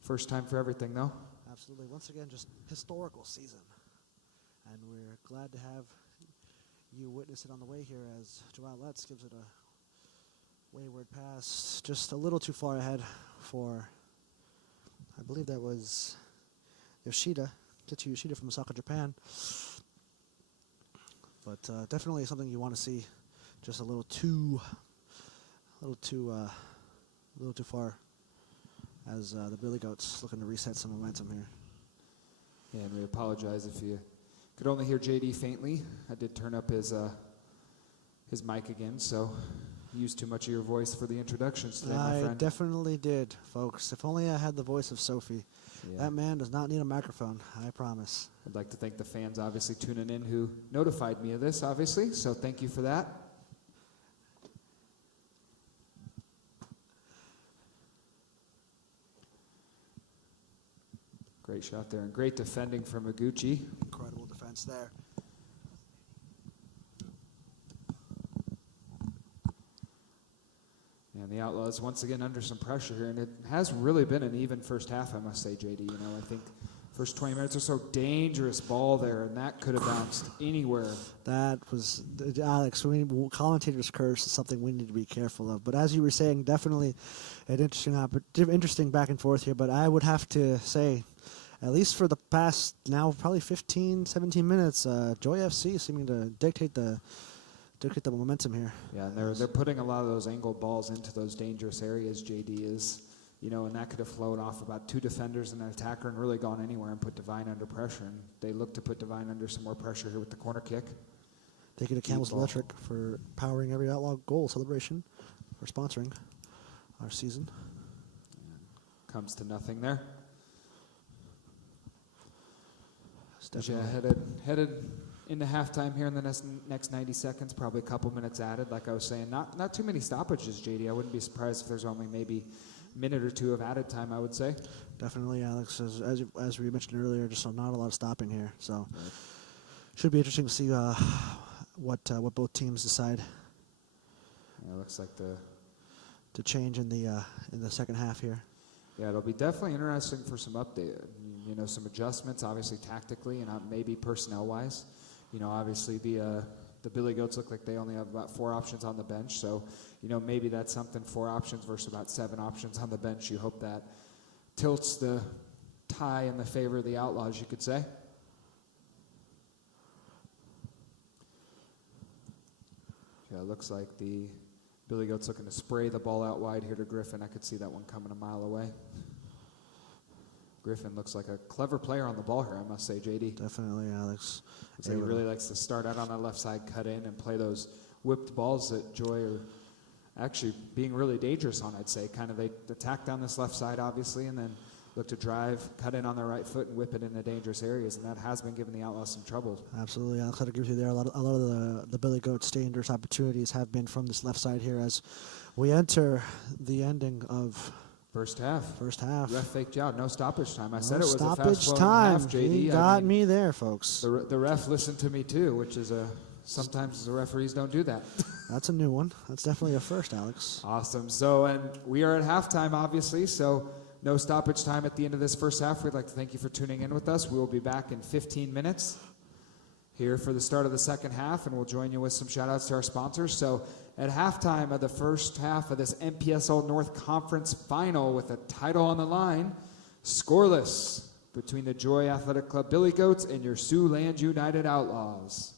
First time for everything, though. Absolutely. Once again, just historical season. And we're glad to have you witness it on the way here as Joel Lutz gives it a wayward pass. Just a little too far ahead for, I believe that was Yoshida. Tetsu Yoshida from Osaka, Japan. But definitely something you want to see. Just a little too far as the Billy Goats looking to reset some momentum here. Yeah, and we apologize if you could only hear JD faintly. I did turn up his his mic again, so you used too much of your voice for the introductions today, my I friend. definitely did, folks. If only I had the voice of Sophie. Yeah. That man does not need a microphone, I promise. I'd like to thank the fans, obviously, tuning in who notified me of this, obviously, so thank you for that. Great shot there, and great defending from Iguchi. Incredible defense there. And the Outlaws once again under some pressure here, and it has really been an even first half, I must say, JD. You know, I think first 20 minutes or so, dangerous ball there, and that could have bounced anywhere. That was, Alex, commentator's curse is something we need to be careful of. But as you were saying, definitely an interesting back and forth here. But I would have to say, at least for the past now probably 15, 17 minutes, Joy FC seeming to dictate the momentum here. Yeah, and they're putting a lot of those angled balls into those dangerous areas, JD is. You know, and that could have flowed off about two defenders and an attacker and really gone anywhere and put Divine under pressure. And they look to put Divine under some more pressure here with the corner kick. Thank you to Campbell's Electric for powering every Outlaw goal celebration, for sponsoring our season. Comes to nothing there. Yeah, headed into halftime here in the next 90 seconds, probably a couple minutes added. Like I was saying, not too many stoppages, JD. I wouldn't be surprised if there's only maybe a minute or two of added time, I would say. Definitely, Alex. As we mentioned earlier, just not a lot of stopping here. So should be interesting to see what both teams decide. Yeah, it looks like to change in the second half here. Yeah, it'll be definitely interesting for some update, you know, some adjustments, obviously tactically and maybe personnel-wise. You know, obviously the Billy Goats look like they only have about 4 options on the bench, so, you know, maybe that's something, 4 options versus about 7 options on the bench. You hope that tilts the tie in the favor of the Outlaws, you could say. Yeah, it looks like the Billy Goats looking to spray the ball out wide here to Griffin. I could see that one coming a mile away. Griffin looks like a clever player on the ball here, I must say, JD. Definitely, Alex. He really likes to start out on that left side, cut in, and play those whipped balls that Joy are actually being really dangerous on, I'd say. Kind of they attack down this left side, obviously, and then look to drive, cut in on their right foot, and whip it into dangerous areas, and that has been giving the Outlaws some trouble. Absolutely, Alex, I'd agree with you there. A lot of the Billy Goats' dangerous opportunities have been from this left side here as we enter the ending of First half. Ref faked you out. No stoppage time. I said it was a fast time. half, JD. He got me there, folks. The ref listened to me too, which is sometimes the referees don't do that. That's a new one. That's definitely a first, Alex. Awesome. So, and we are at halftime, obviously, so no stoppage time at the end of this first half. We'd like to thank you for tuning in with us. We will be back in 15 minutes here for the start of the second half, and we'll join you with some shout-outs to our sponsors. So at halftime of the first half of this NPSL North Conference Final with a title on the line, scoreless between the Joy Athletic Club Billy Goats and your Siouxland United Outlaws.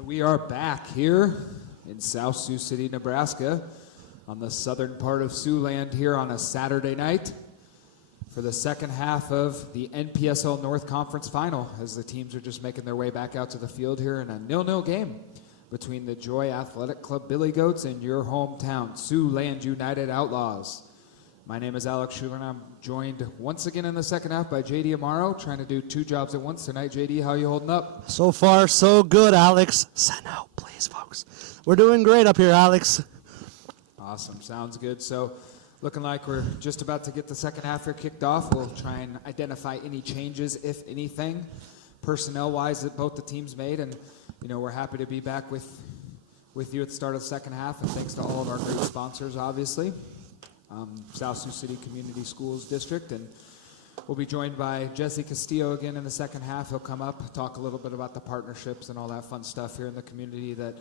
And we are back here in South Sioux City, Nebraska, on the southern part of Siouxland here on a Saturday night for the second half of the NPSL North Conference Final, as the teams are just making their way back out to the field here in a 0-0 game between the Joy Athletic Club Billy Goats and your hometown, Siouxland United Outlaws. My name is Alex Schuler, and I'm joined once again in the second half by JD Amaro, trying to do two jobs at once tonight. JD, how are you holding up? So far, so good, Alex. Send out, please, folks. We're doing great up here, Alex. Awesome. Sounds good. So looking like we're just about to get the second half here kicked off. We'll try and identify any changes, if anything, personnel-wise that both the teams made. And, you know, we're happy to be back with you at the start of the second half. And thanks to all of our great sponsors, obviously. South Sioux City Community Schools District. And we'll be joined by Jesse Castillo again in the second half. He'll come up, talk a little bit about the partnerships and all that fun stuff here in the community that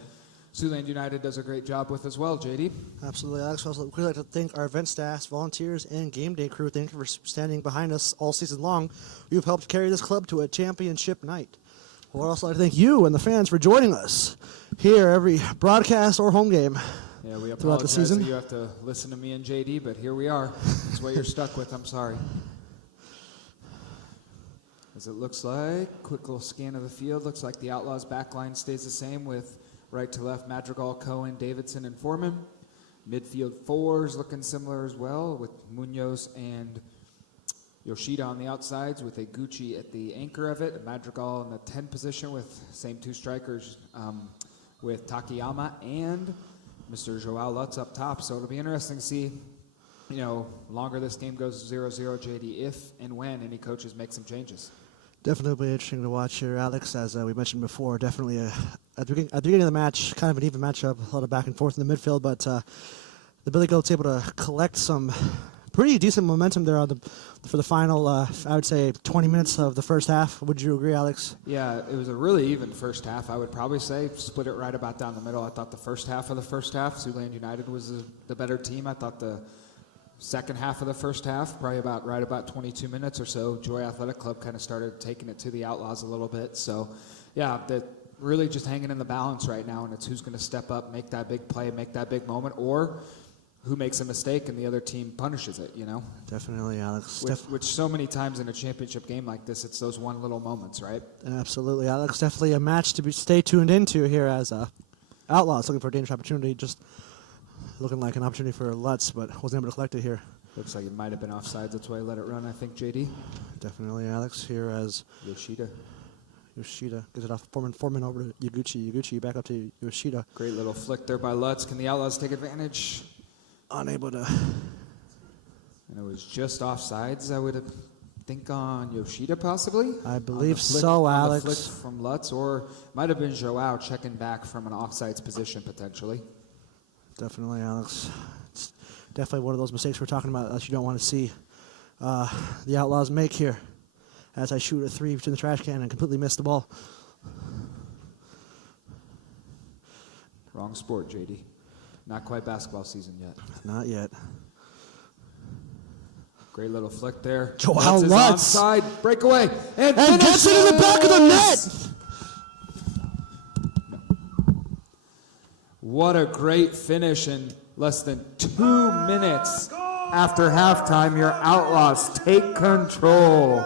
Siouxland United does a great job with as well, JD. Absolutely, Alex. Also, we'd like to thank our event staff, volunteers, and game day crew. Thank you for standing behind us all season long. You've helped carry this club to a championship night. We'd also like to thank you and the fans for joining us here every broadcast or home game. Yeah, we throughout the apologize season. that you have to listen to me and JD, but here we are. That's what you're stuck with. I'm sorry. As it looks like, quick little scan of the field. Looks like the Outlaws back line stays the same with right to left, Madrigal, Cohen, Davidson, and Foreman. Midfield fours looking similar as well with Munoz and Yoshida on the outsides with a Gucci at the anchor of it. Madrigal in the 10 position with same two strikers with Takayama and Mr. Joao Lutz up top. So it'll be interesting to see, you know, longer this game goes 0-0, JD, if and when any coaches make some changes. Definitely be interesting to watch here, Alex. As we mentioned before, definitely at the beginning of the match, kind of an even matchup, a lot of back and forth in the midfield, but the Billy Goats able to collect some pretty decent momentum there for the final, I would say, 20 minutes of the first half. Would you agree, Alex? Yeah, it was a really even first half, I would probably say. Split it right about down the middle. I thought the first half of the first half, Siouxland United was the better team. I thought the second half of the first half, probably right about 22 minutes or so, Joy Athletic Club kind of started taking it to the Outlaws a little bit. So, yeah, that really just hanging in the balance right now, and it's who's going to step up, make that big play, make that big moment, or who makes a mistake and the other team punishes it, you know? Definitely, Alex. Which so many times in a championship game like this, it's those one little moments, right? Absolutely, Alex. Definitely a match to stay tuned into here as Outlaws looking for a dangerous opportunity. Just looking like an opportunity for Lutz, but wasn't able to collect it here. Looks like it might have been offsides. That's why he let it run, I think, JD. Definitely, Alex, here as Yoshida gets it off Foreman over to Yaguchi back up to Yoshida. Great little flick there by Lutz. Can the Outlaws take advantage? Unable to. And it was just offsides, I would think, on Yoshida possibly? I believe so, Alex. On the flick from Lutz, or might have been Joao checking back from an offsides position potentially. Definitely, Alex. It's definitely one of those mistakes we're talking about that you don't want to see the Outlaws make here. As I shoot a 3 to the trash can and completely miss the ball. Wrong sport, JD. Not quite basketball season yet. Not yet. Great little flick there. Joao Lutz. Onside, breakaway, and gets it in the back of the net! What a great finish in less than 2 minutes after halftime. Your Outlaws take control.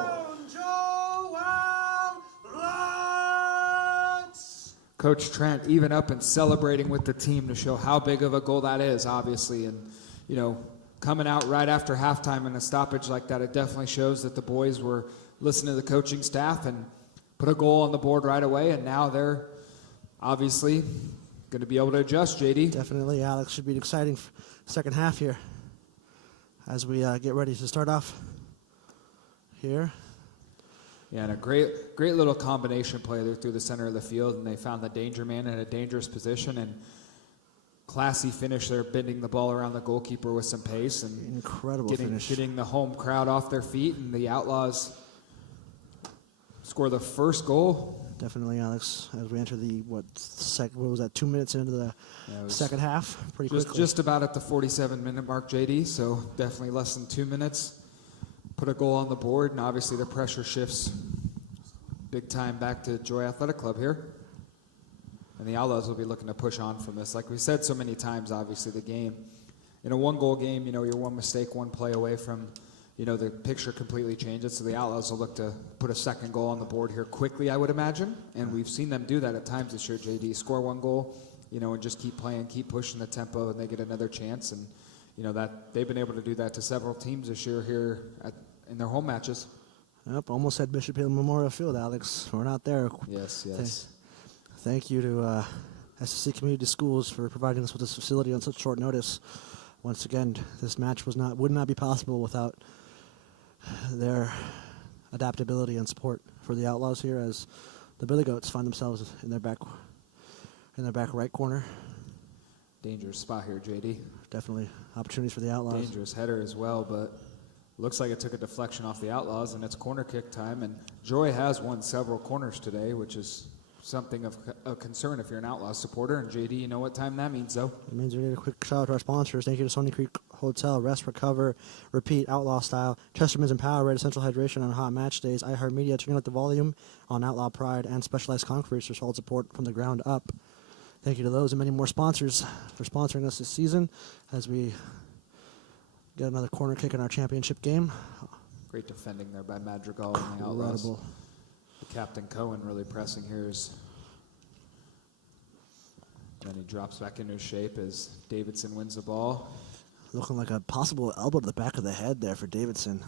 Coach Trent even up and celebrating with the team to show how big of a goal that is, obviously. And, you know, coming out right after halftime in a stoppage like that, it definitely shows that the boys were listening to the coaching staff and put a goal on the board right away. And now they're obviously going to be able to adjust, JD. Definitely, Alex. Should be an exciting second half here as we get ready to start off here. Yeah, and a great little combination play there through the center of the field, and they found the danger man in a dangerous position, and classy finish there, bending the ball around the goalkeeper with some pace, and incredible finish. Getting the home crowd off their feet, and the Outlaws score the first goal. Definitely, Alex, as we enter the, what was that, 2 minutes into the second half? Pretty quickly. Just about at the 47-minute mark, JD, so definitely less than 2 minutes. Put a goal on the board, and obviously the pressure shifts big time back to Joy Athletic Club here. And the Outlaws will be looking to push on from this. Like we said so many times, obviously, the game. In a one-goal game, you're one mistake, one play away from, the picture completely changes. So the Outlaws will look to put a second goal on the board here quickly, I would imagine. And we've seen them do that at times this year, JD. Score one goal, and just keep playing, keep pushing the tempo, and they get another chance. And, that they've been able to do that to several teams this year here in their home matches. Yep, almost had Bishop Hill Memorial Field, Alex. We're not there. Yes. Thank you to SSC Community Schools for providing us with this facility on such short notice. Once again, this match would not be possible without their adaptability and support for the Outlaws here, as the Billy Goats find themselves in their back right corner. Dangerous spot here, JD. Definitely opportunities for the Outlaws. Dangerous header as well, but looks like it took a deflection off the Outlaws, and it's corner kick time. And Joy has won several corners today, which is something of a concern if you're an Outlaws supporter. And JD, you know what time that means, though? It means we need a quick shout out to our sponsors. Thank you to Stony Creek Hotel, Rest, Recover, Repeat, Outlaw Style, Chesterman's and Powerade, Essential Hydration on hot match days, iHeartMedia, turning up the volume on Outlaw Pride, and Specialized Concrete for solid support from the ground up. Thank you to those and many more sponsors for sponsoring us this season as we get another corner kick in our championship game. Great defending there by Madrigal and the Outlaws. Incredible. The Captain Cohen really pressing here and then he drops back into shape as Davidson wins the ball. Looking like a possible elbow to the back of the head there for Davidson.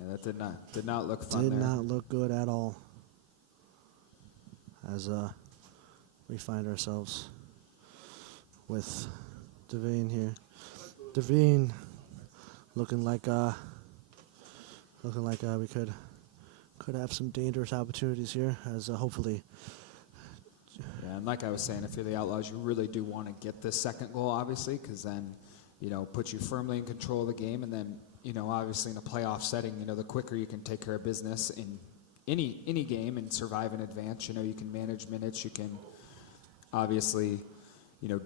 Yeah, that did not look fun there. Did not look good at all. As we find ourselves with Devine here. Devine looking like we could have some dangerous opportunities here, as hopefully. Yeah, and like I was saying, if you're the Outlaws, you really do want to get this second goal, obviously, because then, puts you firmly in control of the game. And then, obviously in a playoff setting, the quicker you can take care of business in any game and survive in advance, you can manage minutes, you can obviously,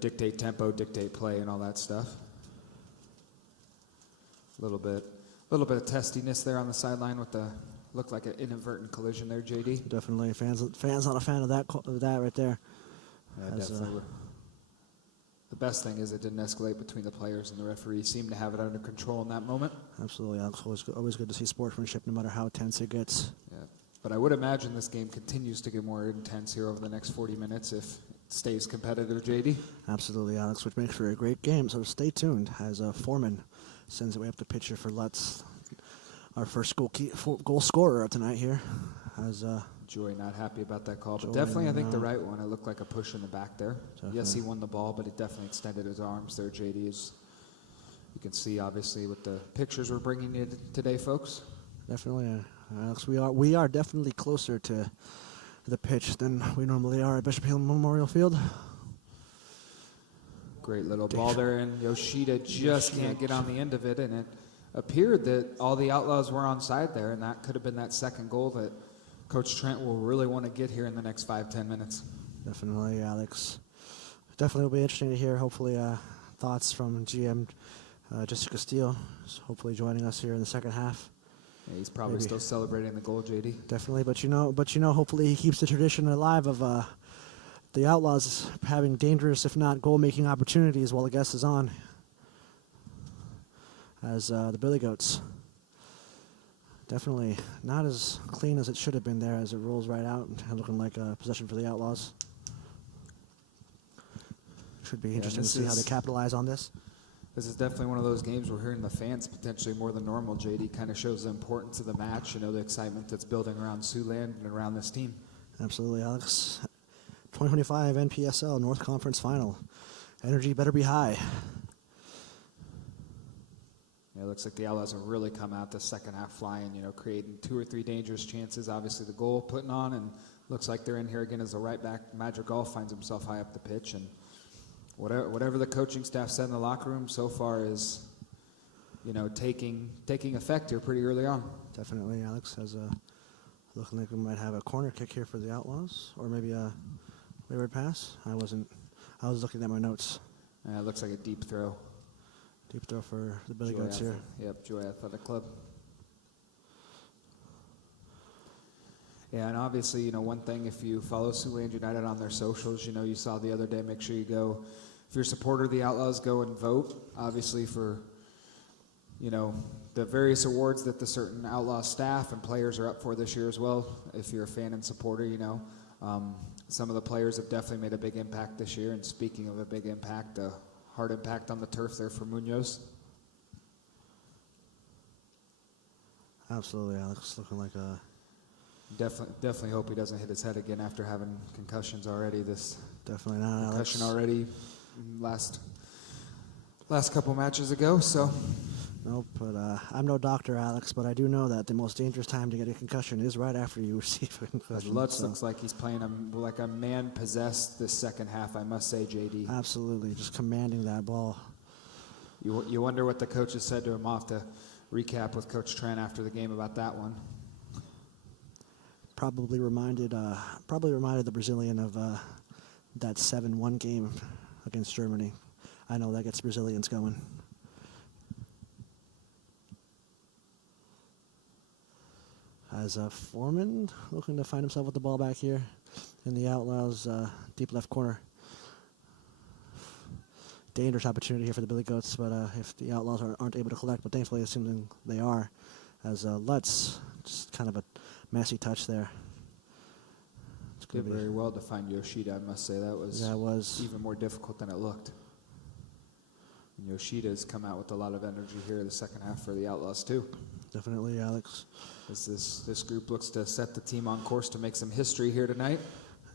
dictate tempo, dictate play, and all that stuff. A little bit of testiness there on the sideline with the looked like an inadvertent collision there, JD. Definitely, fans not a fan of that right there. Yeah, definitely. The best thing is it didn't escalate between the players and the referee. Seemed to have it under control in that moment. Absolutely, always good to see sportsmanship, no matter how tense it gets. Yeah, but I would imagine this game continues to get more intense here over the next 40 minutes if it stays competitive, JD. Absolutely, Alex, which makes for a great game. So stay tuned as Foreman sends it way up the pitcher for Lutz, our first goal scorer of tonight here. As Joy not happy about that call, but definitely I think the right one. It looked like a push in the back there. Definitely. Yes, he won the ball, but he definitely extended his arms there, JD. As you can see, obviously, with the pictures we're bringing you today, folks. Definitely, Alex. We are definitely closer to the pitch than we normally are at Bishop Hill Memorial Field. Great little ball there, and Yoshida just can't get on the end of it, and it appeared that all the Outlaws were on side there, and that could have been that second goal that Coach Trent will really want to get here in the next 5-10 minutes. Definitely, Alex. Definitely will be interesting to hear, hopefully, thoughts from GM Jessica Steele, hopefully joining us here in the second half. Yeah, he's probably still celebrating the goal, JD. Definitely, but hopefully he keeps the tradition alive of the Outlaws having dangerous, if not goal-making opportunities while the guest is on. As the Billy Goats, definitely not as clean as it should have been there, as it rolls right out and looking like a possession for the Outlaws. Should be interesting to see how they capitalize on this. This is definitely one of those games we're hearing the fans potentially more than normal. JD kind of shows the importance of the match, the excitement that's building around Siouxland and around this team. Absolutely, Alex. 2025 NPSL North Conference Final. Energy better be high. Yeah, it looks like the Outlaws have really come out the second half flying, creating 2 or 3 dangerous chances. Obviously the goal putting on, and looks like they're in here again as the right back. Madrigal finds himself high up the pitch, and whatever the coaching staff said in the locker room so far is, taking effect here pretty early on. Definitely, Alex. Looking like we might have a corner kick here for the Outlaws, or maybe a wayward pass. I was looking at my notes. It looks like a deep throw. Deep throw for the Billy Goats here. Yep, Joy Athletic Club. Yeah, and obviously, one thing, if you follow Siouxland United on their socials, you saw the other day, make sure you go, if you're a supporter of the Outlaws, go and vote, obviously, for, the various awards that the certain Outlaws staff and players are up for this year as well. If you're a fan and supporter, some of the players have definitely made a big impact this year, and speaking of a big impact, a hard impact on the turf there for Munoz. Absolutely, Alex. Looking like a... Definitely hope he doesn't hit his head again after having concussions already. Definitely not, concussion Alex. already last couple matches ago. So nope, but I'm no doctor, Alex, but I do know that the most dangerous time to get a concussion is right after you receive a concussion. Lutz looks like he's playing like a man possessed this second half, I must say, JD. Absolutely, just commanding that ball. You wonder what the coaches said to him. I'll have to recap with Coach Tran after the game about that one. Probably reminded the Brazilian of that 7-1 game against Germany. I know that gets Brazilians going. As Foreman looking to find himself with the ball back here in the Outlaws' deep left corner. Dangerous opportunity here for the Billy Goats, but if the Outlaws aren't able to collect, but thankfully assuming they are, as Lutz, just kind of a messy touch there. Did very well to find Yoshida, I must say. That was even more difficult than it looked. And Yoshida's come out with a lot of energy here in the second half for the Outlaws too. Definitely, Alex. As this group looks to set the team on course to make some history here tonight.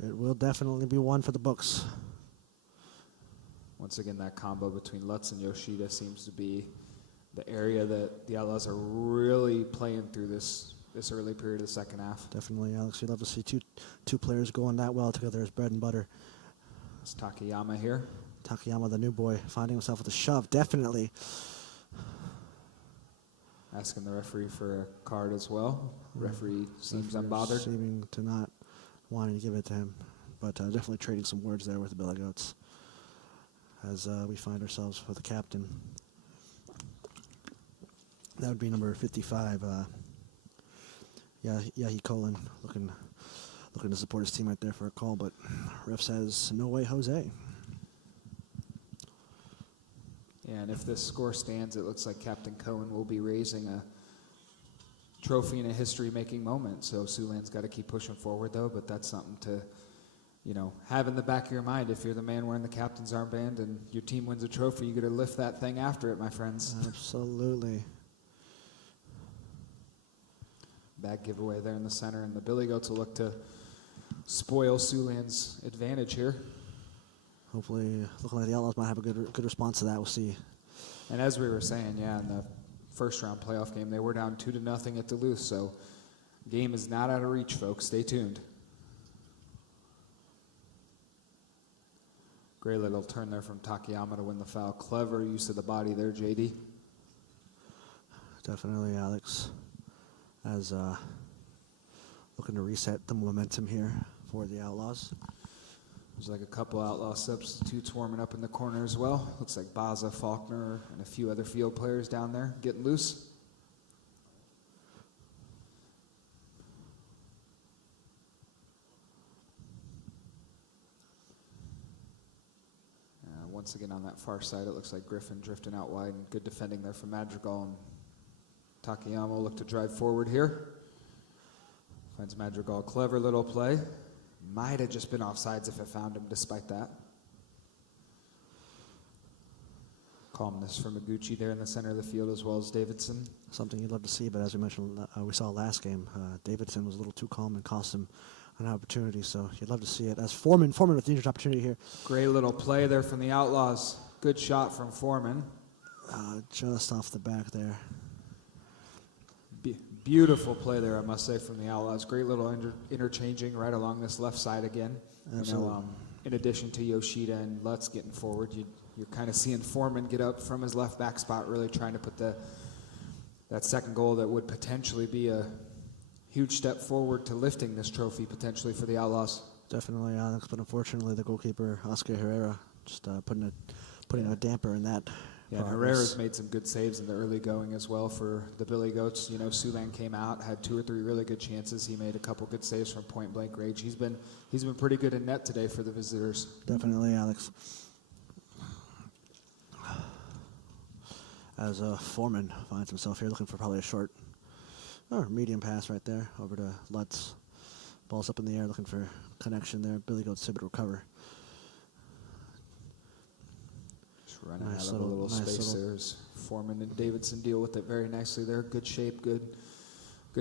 It will definitely be one for the books. Once again, that combo between Lutz and Yoshida seems to be the area that the Outlaws are really playing through this early period of the second half. Definitely, Alex. You'd love to see two players going that well together as bread and butter. It's Takayama here. Takayama, the new boy, finding himself with a shove, definitely. Asking the referee for a card as well. Referee seems unbothered. Seeming to not wanting to give it to him, but definitely trading some words there with the Billy Goats as we find ourselves with the captain. That would be number 55. Yahi Colin looking to support his team right there for a call, but ref says, no way, Jose. And if this score stands, it looks like Captain Cohen will be raising a trophy in a history-making moment. So Siouxland's got to keep pushing forward, though, but that's something to, have in the back of your mind. If you're the man wearing the captain's armband and your team wins a trophy, you got to lift that thing after it, my friends. Absolutely. Bag giveaway there in the center, and the Billy Goats will look to spoil Siouxland's advantage here. Hopefully, looking like the Outlaws might have a good response to that. We'll see. And as we were saying, in the first round playoff game, they were down 2-0 at Duluth, so game is not out of reach, folks. Stay tuned. Great little turn there from Takayama to win the foul. Clever use of the body there, JD. Definitely, Alex. As looking to reset the momentum here for the Outlaws. There's like a couple Outlaw substitutes warming up in the corner as well. Looks like Baza, Faulkner, and a few other field players down there getting loose. Once again on that far side, it looks like Griffin drifting out wide, and good defending there from Madrigal. And Takayama will look to drive forward here. Finds Madrigal, clever little play. Might have just been offsides if it found him despite that. Calmness from Iguchi there in the center of the field as well as Davidson. Something you'd love to see, but as we mentioned, we saw last game, Davidson was a little too calm and cost him an opportunity, so you'd love to see it. As Foreman with the injured opportunity here. Great little play there from the Outlaws. Good shot from Foreman. Just off the back there. Beautiful play there, I must say, from the Outlaws. Great little interchanging right along this left side again. Absolutely. In addition to Yoshida and Lutz getting forward, you're kind of seeing Foreman get up from his left back spot, really trying to put that second goal that would potentially be a huge step forward to lifting this trophy potentially for the Outlaws. Definitely, Alex, but unfortunately the goalkeeper, Oscar Herrera, just putting a damper in that. Yeah, and Herrera's made some good saves in the early going as well for the Billy Goats. You know, Siouxland came out, had 2 or 3 really good chances. He made a couple good saves from point blank range. He's been pretty good in net today for the visitors. Definitely, Alex. As Foreman finds himself here looking for probably a short or medium pass right there over to Lutz. Ball's up in the air looking for connection there. Billy Goats able to recover. Running out of a little space there as Foreman and Davidson deal with it very nicely there. Good shape, good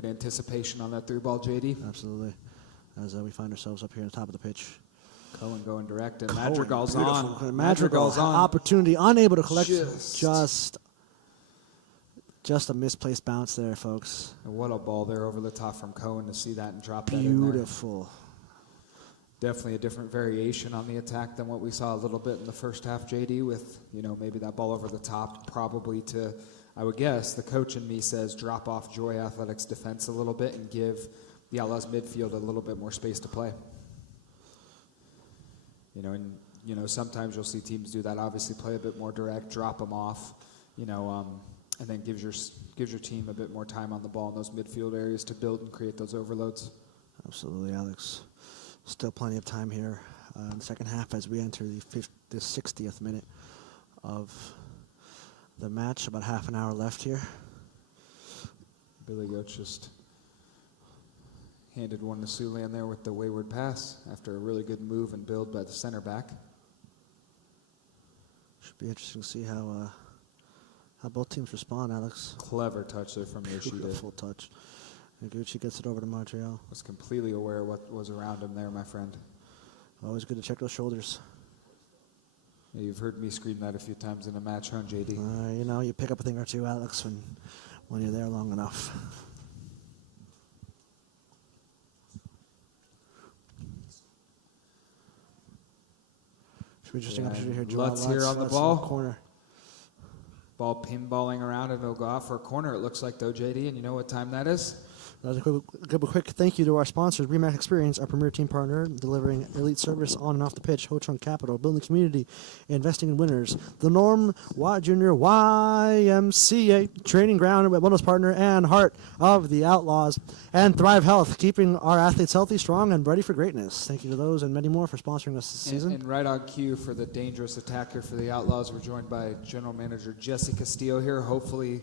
anticipation on that 3-ball, JD. Absolutely. As we find ourselves up here on the top of the pitch. Cohen going direct, and Madrigal's beautiful. on. Madrigal's on. Opportunity, unable to collect. Just a misplaced bounce there, folks. And what a ball there over the top from Cohen to see that and drop that in there. Beautiful. Definitely a different variation on the attack than what we saw a little bit in the first half, JD, with, you know, maybe that ball over the top, probably to, I would guess, the coach in me says drop off Joy Athletics defense a little bit and give the Outlaws midfield a little bit more space to play. You know, and, you know, sometimes you'll see teams do that, obviously play a bit more direct, drop them off, you know, and then gives your team a bit more time on the ball in those midfield areas to build and create those overloads. Absolutely, Alex. Still plenty of time here in the second half as we enter the 60th minute of the match. About half an hour left here. Billy Goats just handed one to Siouxland there with the wayward pass after a really good move and build by the center back. Should be interesting to see how both teams respond, Alex. Clever touch there from Yoshida. Beautiful touch. And Gucci gets it over to Montreal. Was completely aware of what was around him there, my friend. Always good to check those shoulders. Yeah, you've heard me scream that a few times in a match, huh, JD? You know, you pick up a thing or two, Alex, when you're there long enough. Should be interesting opportunity here. Lutz here on the ball. Corner. Ball pinballing around and it'll go out for a corner, it looks like, though, JD. And you know what time that is? That was a quick thank you to our sponsors, Remax Experience, our premier team partner, delivering elite service on and off the pitch, Ho Chunk Capital, building community, investing in winners, the Norm Junior YMCA, training ground, wellness partner, and heart of the Outlaws, and Thrive Health, keeping our athletes healthy, strong, and ready for greatness. Thank you to those and many more for sponsoring us this season. And right on cue for the dangerous attacker for the Outlaws, we're joined by General Manager Jesse Castillo here. Hopefully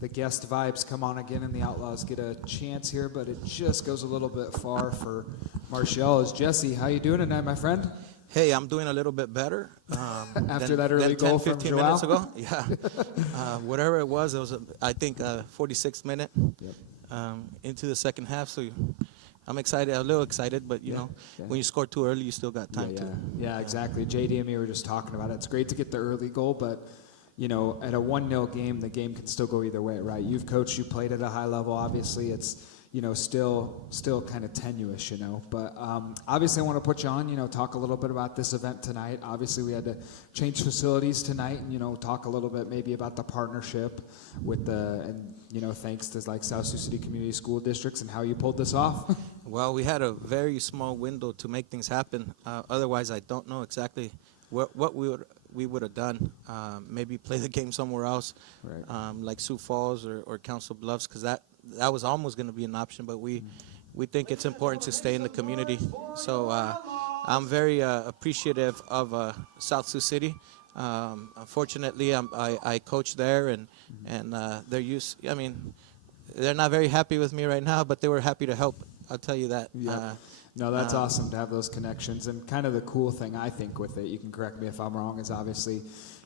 the guest vibes come on again and the Outlaws get a chance here, but it just goes a little bit far for Martial. Jesse, how you doing tonight, my friend? Hey, I'm doing a little bit better. After that early goal from 15 Joao? minutes ago? Yeah. Whatever it was, I think, 46th minute into the second half. So I'm excited, a little excited, but, you know, when you score too early, you still got time to. Yeah, exactly. JD and me were just talking about it. It's great to get the early goal, but you know, at a 1-0 game, the game can still go either way, right? You've coached, you played at a high level. Obviously, it's, you know, still kind of tenuous, you know. But obviously, I want to put you on, you know, talk a little bit about this event tonight. Obviously, we had to change facilities tonight and, you know, talk a little bit maybe about the partnership with and, you know, thanks to like South Sioux City Community School Districts and how you pulled this off. Well, we had a very small window to make things happen. Otherwise, I don't know exactly what we would have done. Maybe play the game somewhere else, right. Like Sioux Falls or Council Bluffs, because that was almost going to be an option. But we think it's important to stay in the community. So I'm very appreciative of South Sioux City. Unfortunately, I coach there, and they're used. I mean, they're not very happy with me right now, but they were happy to help. I'll tell you that. Yeah. No, that's awesome to have those connections. And kind of the cool thing, I think, with it, you can correct me if I'm wrong, is obviously,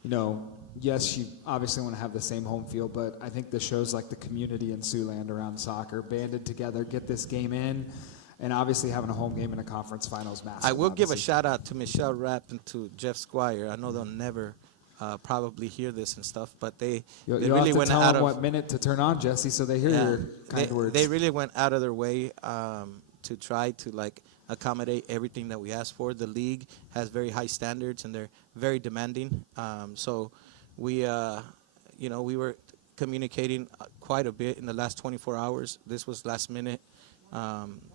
you know, yes, you obviously want to have the same home field, but I think this shows like the community in Siouxland around soccer banded together, get this game in, and obviously having a home game in a conference final is massive. I will give a shout out to Michelle Rapp and to Jeff Squire. I know they'll never probably hear this and stuff, but they really went out of... You'll have to tell them what minute to turn on, Jesse, so they hear your kind words. They really went out of their way to try to like accommodate everything that we asked for. The league has very high standards and they're very demanding. So we, you know, we were communicating quite a bit in the last 24 hours. This was last minute.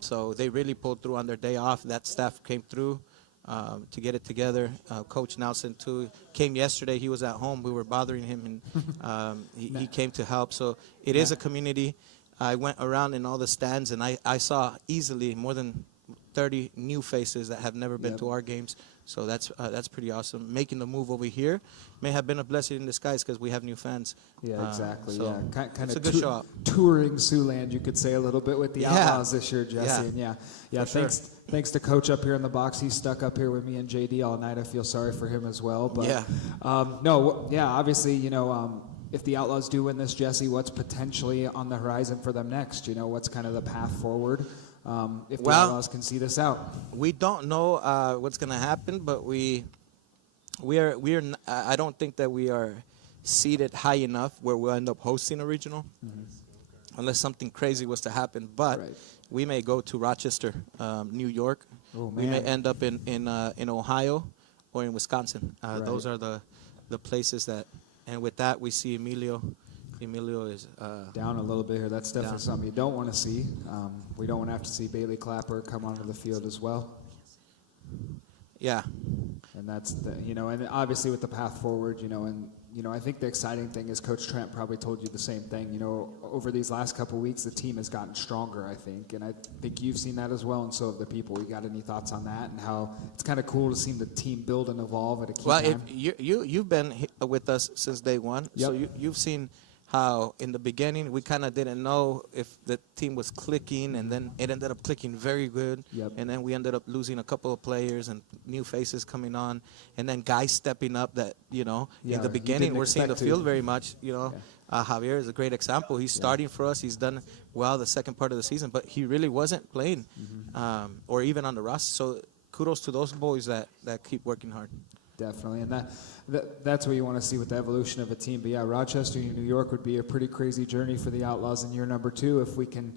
So they really pulled through on their day off. That staff came through. to get it together. Coach Nelson, too, came yesterday. He was at home. We were bothering him, and he came to help. So it is a community. I went around in all the stands, and I saw easily more than 30 new faces that have never been to our games. So that's pretty awesome. Making the move over here may have been a blessing in disguise because we have new fans. Yeah, exactly. So Kind it's of a good show up. touring Siouxland, you could say a little bit with the Outlaws this year, Jesse. Yeah. And For thanks to Coach up here in the box. He's stuck up here with me and JD all night. I feel sorry for him as well. But obviously, if the Outlaws do win this, Jesse, what's potentially on the horizon for them next? What's kind of the path forward? If the Outlaws can see this out. We don't know what's going to happen, but we are. I don't think that we are seated high enough where we'll end up hosting a regional, unless something crazy was to happen. But we may go to Rochester, New York. Oh, man. We may end up in Ohio or in Wisconsin. Those are the places that. And with that, we see Emilio. Emilio is down a little bit here. That's definitely something you don't want to see. We don't want to have to see Bailey Clapper come onto the field as well. Yeah. And that's and obviously with the path forward, I think the exciting thing is Coach Trent probably told you the same thing. Over these last couple of weeks, the team has gotten stronger, I think. And I think you've seen that as well, and so have the people. You got any thoughts on that and how it's kind of cool to see the team build and evolve at a key time? You've been with us since day one, so you've seen how in the beginning we kind of didn't know if the team was clicking, and then it ended up clicking very good. And then we ended up losing a couple of players and new faces coming on, and then guys stepping up that, in the beginning we're seeing the field very much. Javier is a great example. He's starting for us. He's done well the second part of the season, but he really wasn't playing or even on the roster. So kudos to those boys that keep working hard. Definitely, and that's what you want to see with the evolution of a team. But yeah, Rochester, New York would be a pretty crazy journey for the Outlaws in year number 2 if we can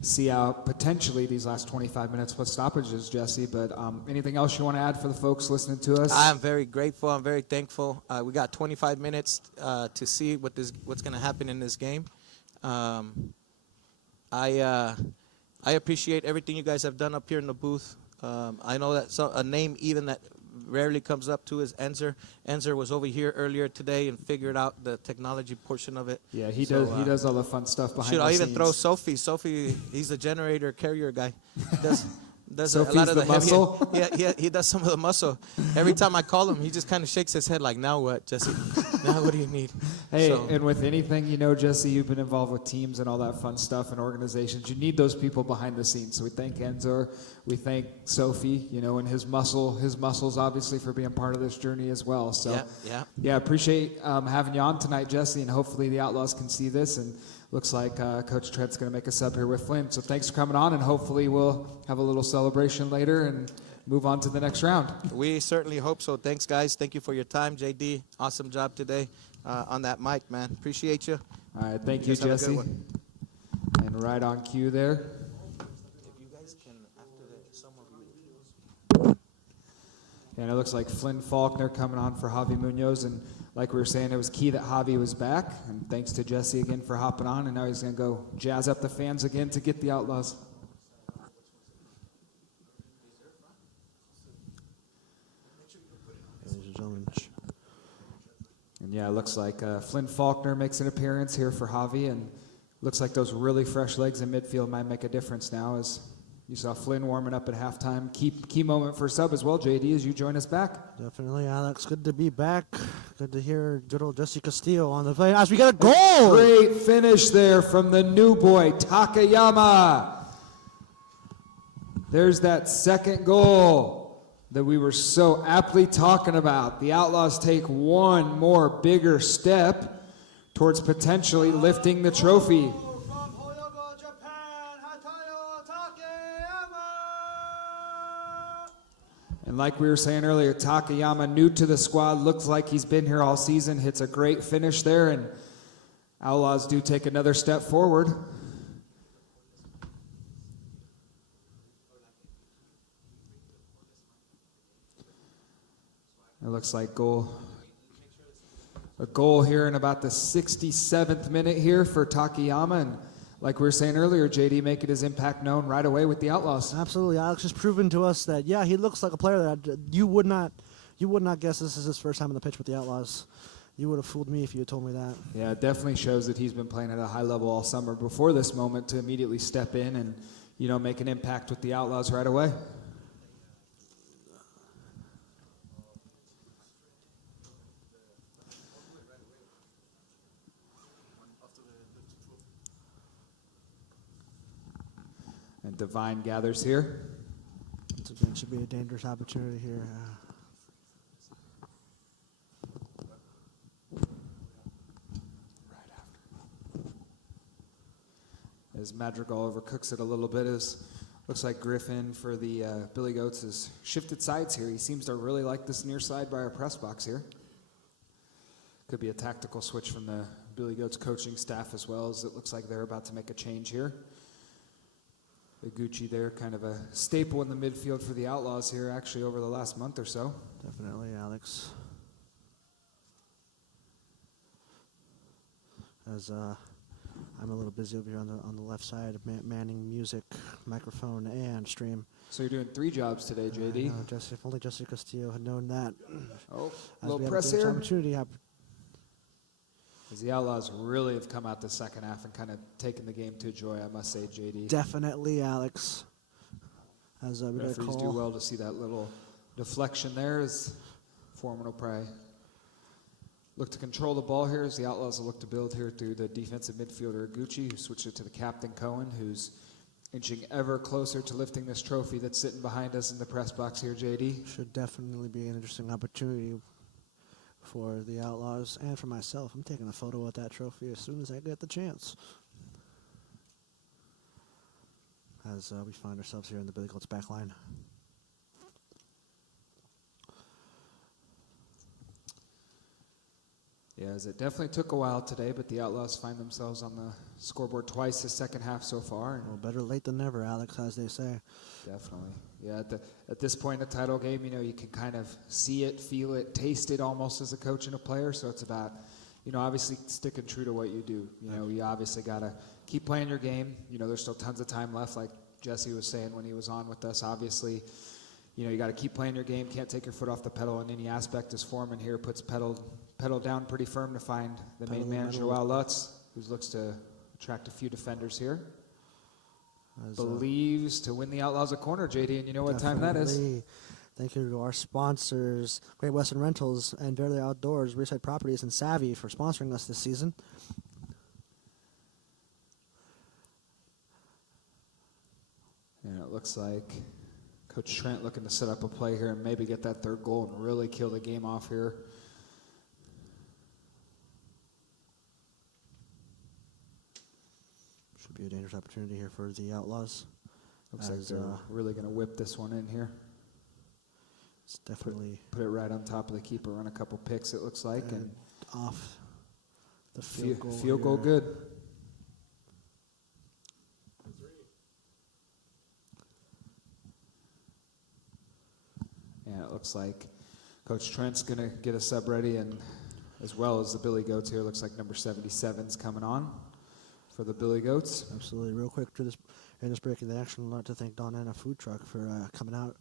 see out potentially these last 25 minutes plus stoppages, Jesse. But anything else you want to add for the folks listening to us? I'm very grateful. I'm very thankful. We got 25 minutes to see what's going to happen in this game. I appreciate everything you guys have done up here in the booth. I know that a name even that rarely comes up to is Enzer. Enzer was over here earlier today and figured out the technology portion of it. Yeah, he does all the fun stuff behind the scenes. Should I even throw Sophie? Sophie, he's the generator carrier guy. Does Sophie's a lot of the the muscle? He does some of the muscle. Every time I call him, he just kind of shakes his head like, now what, Jesse? Now what do you need? Hey, and with anything, Jesse, you've been involved with teams and all that fun stuff and organizations. You need those people behind the scenes. So we thank Enzo. We thank Sophie, and his muscles, obviously, for being part of this journey as well. So, appreciate having you on tonight, Jesse, and hopefully the Outlaws can see this. And looks like Coach Trent's going to make us up here with Flynn. So thanks for coming on, and hopefully we'll have a little celebration later and move on to the next round. We certainly hope so. Thanks, guys. Thank you for your time, JD. Awesome job today on that mic, man. Appreciate you. All right, thank you, Jesse. And right on cue there. If you guys can, after some of you. And it looks like Flynn Faulkner coming on for Javi Munoz, and like we were saying, it was key that Javi was back, and thanks to Jesse again for hopping on, and now he's going to go jazz up the fans again to get the Outlaws. And yeah, it looks like Flynn Faulkner makes an appearance here for Javi, and looks like those really fresh legs in midfield might make a difference now, as you saw Flynn warming up at halftime. Key moment for sub as well, JD, as you join us back. Definitely, Alex. Good to be back. Good to hear good old Jesse Castillo on the play. As we got a goal! Great finish there from the new boy, Takayama. There's that second goal that we were so aptly talking about. The Outlaws take one more bigger step towards potentially lifting the trophy. And like we were saying earlier, Takayama, new to the squad, looks like he's been here all season, hits a great finish there, and Outlaws do take another step forward. It looks like a goal here in about the 67th minute here for Takayama, and like we were saying earlier, JD making his impact known right away with the Outlaws. Absolutely, Alex has proven to us that he looks like a player that you would not guess this is his first time on the pitch with the Outlaws. You would have fooled me if you had told me that. Yeah, it definitely shows that he's been playing at a high level all summer before this moment to immediately step in and, make an impact with the Outlaws right away. And Divine gathers here. Once again, should be a dangerous opportunity here. As Madrigal overcooks it a little bit, looks like Griffin for the Billy Goats has shifted sides here. He seems to really like this near side by our press box here. Could be a tactical switch from the Billy Goats coaching staff as well, as it looks like they're about to make a change here. Iguchi there, kind of a staple in the midfield for the Outlaws here, actually, over the last month or so. Definitely, Alex. As I'm a little busy over here on the left side, manning music, microphone, and stream. So you're doing 3 jobs today, JD. If only Jesse Castillo had known that. Oh, a little press here. Opportunity. As the Outlaws really have come out the second half and kind of taken the game to joy, I must say, JD. Definitely, Alex. As we got a referees do well to see that little deflection there as Foreman will probably look to control the ball here as the Outlaws will look to build here through the defensive midfielder Iguchi, who switched it to the captain Cohen, who's inching ever closer to lifting this trophy that's sitting behind us in the press box here, JD. Should definitely be an interesting opportunity for the Outlaws and for myself. I'm taking a photo of that trophy as soon as I get the chance. As we find ourselves here in the Billy Goats back line. Yeah, as it definitely took a while today, but the Outlaws find themselves on the scoreboard twice the second half so far. Well, better late than never, Alex, as they say. Definitely. Yeah, at this point in the title game, you can kind of see it, feel it, taste it almost as a coach and a player. So it's about, obviously sticking true to what you do. You obviously got to keep playing your game. There's still tons of time left, like Jesse was saying when he was on with us. Obviously, you got to keep playing your game. Can't take your foot off the pedal in any aspect. As Foreman here puts pedal down pretty firm to find the main man, Joao Lutz, who looks to attract a few defenders here. Believes to win the Outlaws a corner, JD, and you know what time that is. Thank you to our sponsors, Great Western Rentals and Verily Outdoors, Riverside Properties, and Savvy for sponsoring us this season. And it looks like Coach Trent looking to set up a play here and maybe get that third goal and really kill the game off here. Should be a dangerous opportunity here for the Outlaws. Looks like they're really going to whip this one in here. It's definitely put it right on top of the keeper, run a couple picks, it looks like, and off the field goal. Field goal good. And it looks like Coach Trent's going to get a sub ready, and as well as the Billy Goats here, looks like number 77's coming on for the Billy Goats. Absolutely. Real quick, in this break of the action, I'd like to thank Don Anna Food Truck for coming out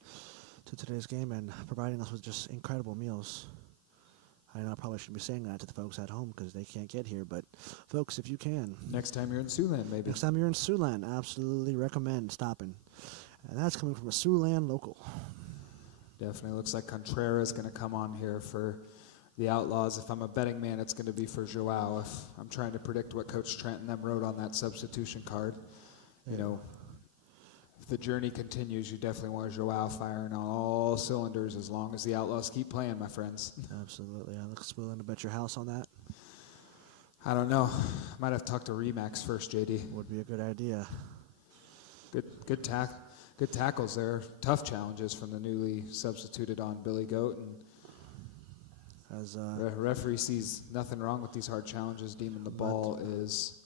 to today's game and providing us with just incredible meals. I know I probably shouldn't be saying that to the folks at home because they can't get here, but folks, if you can. Next time you're in Siouxland, maybe. Next time you're in Siouxland, absolutely recommend stopping. And that's coming from a Siouxland local. Definitely looks like Contreras is going to come on here for the Outlaws. If I'm a betting man, it's going to be for Joao. If I'm trying to predict what Coach Trent and them wrote on that substitution card, if the journey continues, you definitely want Joao firing on all cylinders as long as the Outlaws keep playing, my friends. Absolutely. Alex, willing to bet your house on that? I don't know. Might have to talk to Remax first, JD. Would be a good idea. Good tackles there. Tough challenges from the newly substituted on Billy Goat. And as referee sees nothing wrong with these hard challenges, deeming the ball has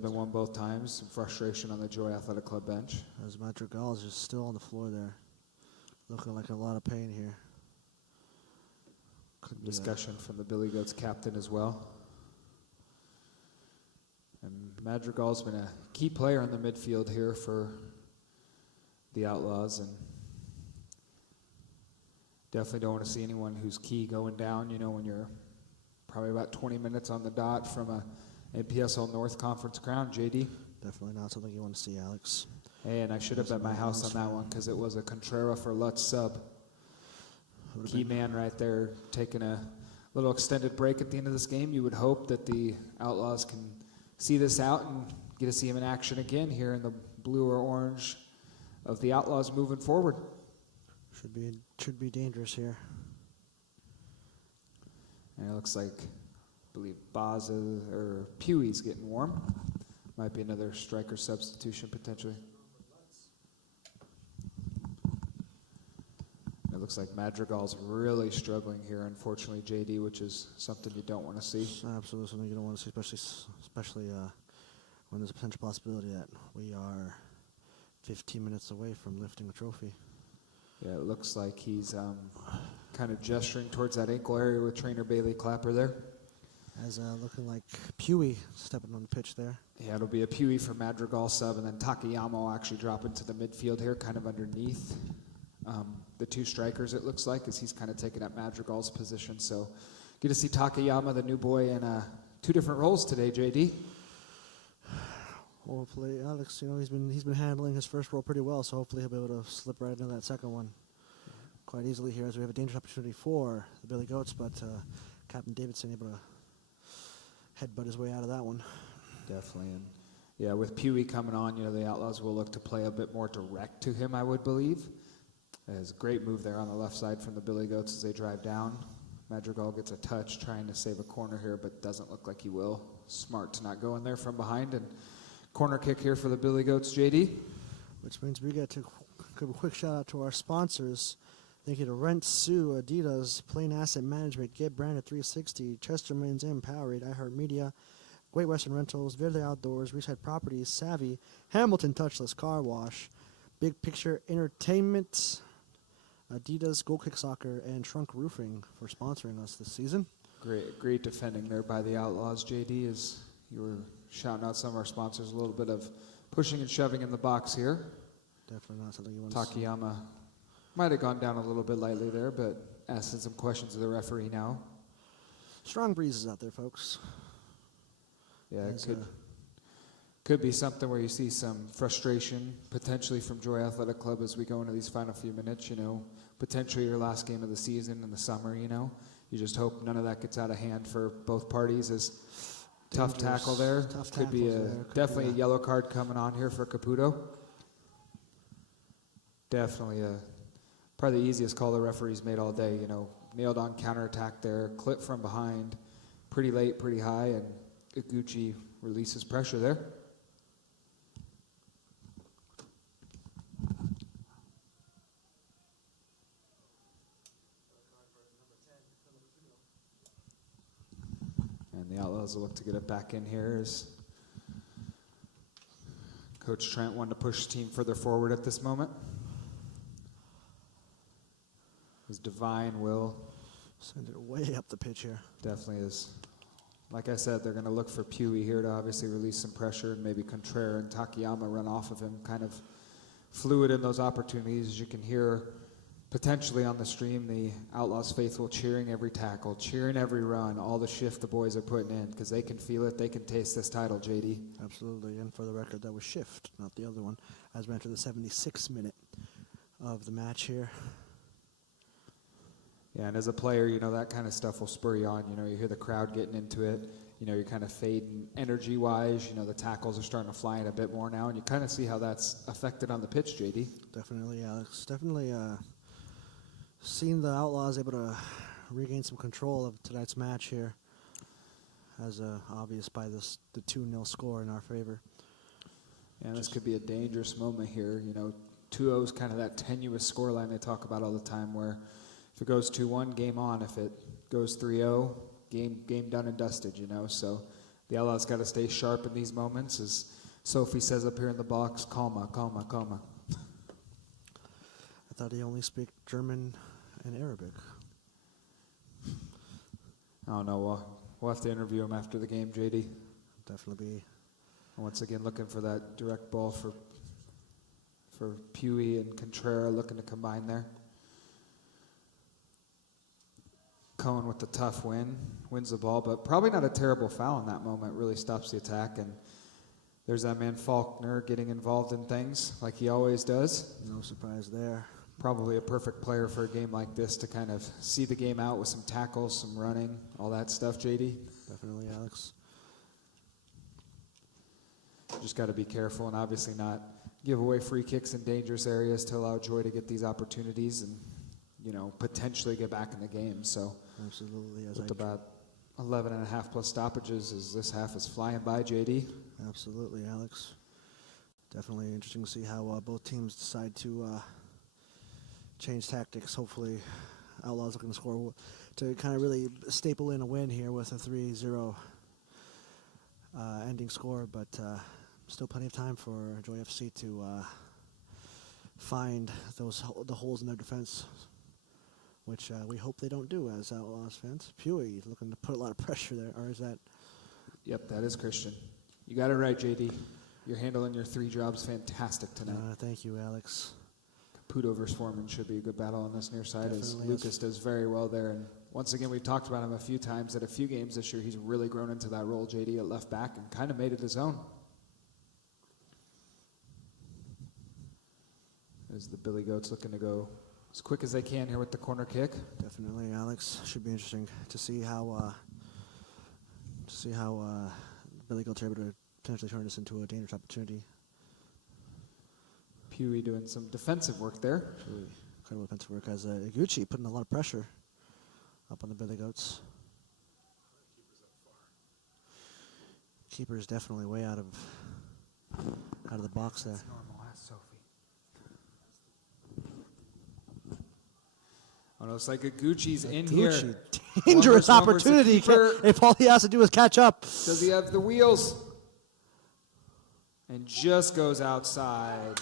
been won both times. Some frustration on the Joy Athletic Club bench. As Madrigal is just still on the floor there, looking like a lot of pain here. Discussion from the Billy Goats captain as well. And Madrigal's been a key player in the midfield here for the Outlaws, and definitely don't want to see anyone who's key going down, you know, when you're probably about 20 minutes on the dot from a NPSL North Conference crown, JD. Definitely not something you want to see, Alex. Hey, and I should have bet my house on that one because it was a Contreras for Lutz sub. Key man right there, taking a little extended break at the end of this game. You would hope that the Outlaws can see this out and get to see him in action again here in the blue or orange of the Outlaws moving forward. Should be dangerous here. And it looks like, I believe Pewey's getting warm. Might be another striker substitution potentially. It looks like Madrigal's really struggling here, unfortunately, JD, which is something you don't want to see. Absolutely something you don't want to see, especially when there's a potential possibility that we are 15 minutes away from lifting the trophy. Yeah, it looks like he's kind of gesturing towards that ankle area with trainer Bailey Clapper there. As looking like Pewey stepping on the pitch there. Yeah, it'll be a Pewey for Madrigal sub, and then Takayama will actually drop into the midfield here, kind of underneath the two strikers, it looks like, as he's kind of taking up Madrigal's position. So get to see Takayama, the new boy, in two different roles today, JD. Hopefully, Alex, you know, he's been handling his first role pretty well, so hopefully he'll be able to slip right into that second one quite easily here, as we have a dangerous opportunity for the Billy Goats, but Captain Davidson able to headbutt his way out of that one. Definitely, and yeah, with Pewey coming on, you know, the Outlaws will look to play a bit more direct to him, I would believe. It's a great move there on the left side from the Billy Goats as they drive down. Madrigal gets a touch trying to save a corner here, but doesn't look like he will. Smart to not go in there from behind, and corner kick here for the Billy Goats, JD. Which means we get to give a quick shout out to our sponsors. Thank you to Rent Sioux, Adidas, Plain Asset Management, Get Branded 360, Chesterman's and Powerade, iHeartMedia, Great Western Rentals, Verde Outdoors, Reset Properties, Savvy, Hamilton Touchless Car Wash, Big Picture Entertainment, Adidas, Gold Kick Soccer, and Trunk Roofing for sponsoring us this season. Great defending there by the Outlaws, JD, as you were shouting out some of our sponsors, a little bit of pushing and shoving in the box here. Definitely not something you want to see. Takayama might have gone down a little bit lightly there, but asking some questions of the referee now. Strong breezes out there, folks. Yeah, it could be something where you see some frustration potentially from Joy Athletic Club as we go into these final few minutes, you know, potentially your last game of the season in the summer, you know. You just hope none of that gets out of hand for both parties. As tough tackle there. Could be definitely a yellow card coming on here for Caputo. Definitely probably the easiest call the referee's made all day, you know. Nailed on counterattack there, clip from behind, pretty late, pretty high, and Iguchi releases pressure there. And the Outlaws will look to get it back in here as Coach Trent wanted to push the team further forward at this moment. His Divine will send it way up the pitch here. Definitely is. Like I said, they're going to look for Pewey here to obviously release some pressure, and maybe Contreras and Takayama run off of him, kind of fluid in those opportunities. As you can hear potentially on the stream, the Outlaws faithful cheering every tackle, cheering every run, all the shift the boys are putting in, because they can feel it, they can taste this title, JD. Absolutely, and for the record, that was shift, not the other one, as we enter the 76th minute of the match here. Yeah, and as a player, you know, that kind of stuff will spur you on. You know, you hear the crowd getting into it. You know, you're kind of fading energy-wise. You know, the tackles are starting to fly in a bit more now, and you kind of see how that's affected on the pitch, JD. Definitely, Alex. Definitely seeing the Outlaws able to regain some control of tonight's match here, as obvious by the 2-0 score in our favor. Yeah, this could be a dangerous moment here. You know, 2-0 is kind of that tenuous scoreline they talk about all the time, where if it goes 2-1, game on. If it goes 3-0, game done and dusted, you know. So the Outlaws got to stay sharp in these moments. As Sophie says up here in the box, calma, calma, calma. I thought he only speak German and Arabic. I don't know. We'll have to interview him after the game, JD. Definitely be Once again, looking for that direct ball for Pewee and Contreras, looking to combine there. Cohen with the tough wins the ball, but probably not a terrible foul in that moment. Really stops the attack, and there's that man Faulkner getting involved in things like he always does. No surprise there. Probably a perfect player for a game like this to kind of see the game out with some tackles, some running, all that stuff, JD. Definitely, Alex. Just got to be careful and obviously not give away free kicks in dangerous areas to allow Joy to get these opportunities and, you know, potentially get back in the game. So Absolutely. with about 11 and a half plus stoppages as this half is flying by, JD. Absolutely, Alex. Definitely interesting to see how both teams decide to change tactics. Hopefully, Outlaws looking to score to kind of really staple in a win here with a 3-0 ending score, but still plenty of time for Joy FC to find the holes in their defense, which we hope they don't do as Outlaws fans. Pewee looking to put a lot of pressure there, or is that? Yep, that is Christian. You got it right, JD. You're handling your 3 jobs fantastic tonight. Thank you, Alex. Caputo versus Foreman should be a good battle on this near side as Definitely Lucas does very well there. And once again, we've talked about him a few times. At a few games this year, he's really grown into that role, JD, at left back and kind of made it his own. As the Billy Goats looking to go as quick as they can here with the corner kick. Definitely, Alex. Should be interesting to see how Billy Goats are able to potentially turn this into a dangerous opportunity. Pewee doing some defensive work there. Really incredible defensive work as Iguchi putting a lot of pressure up on the Billy Goats. Keeper's definitely way out of the box there. That's normal. Ask Sophie. Oh, no, it's like Iguchi's in here. Iguchi, dangerous One versus one opportunity versus keeper. if all he has to do is catch up. Does he have the wheels? And just goes outside.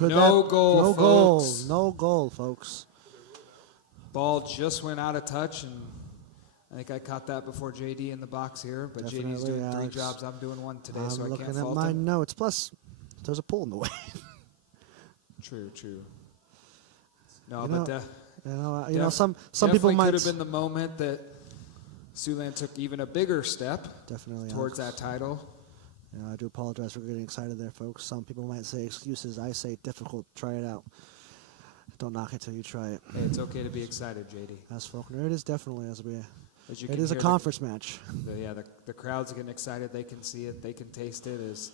No goal, no folks. goal, no goal, folks. Ball just went out of touch, and I think I caught that before JD in the box here. But Definitely, JD's doing 3 Alex. jobs. I'm doing 1 today, I'm so I looking can't at fault my him. notes. Plus, there's a pool in the way. True. No, You but know, some people might could have been the moment that Siouxland took even a bigger step definitely towards Alex. that title. You know, I do apologize for getting excited there, folks. Some people might say excuses. I say difficult. Try it out. Don't knock it till you try it. Hey, it's okay to be excited, JD. As Faulkner, it is definitely As you it can is a hear conference match. The crowd's getting excited. They can see it. They can taste it. As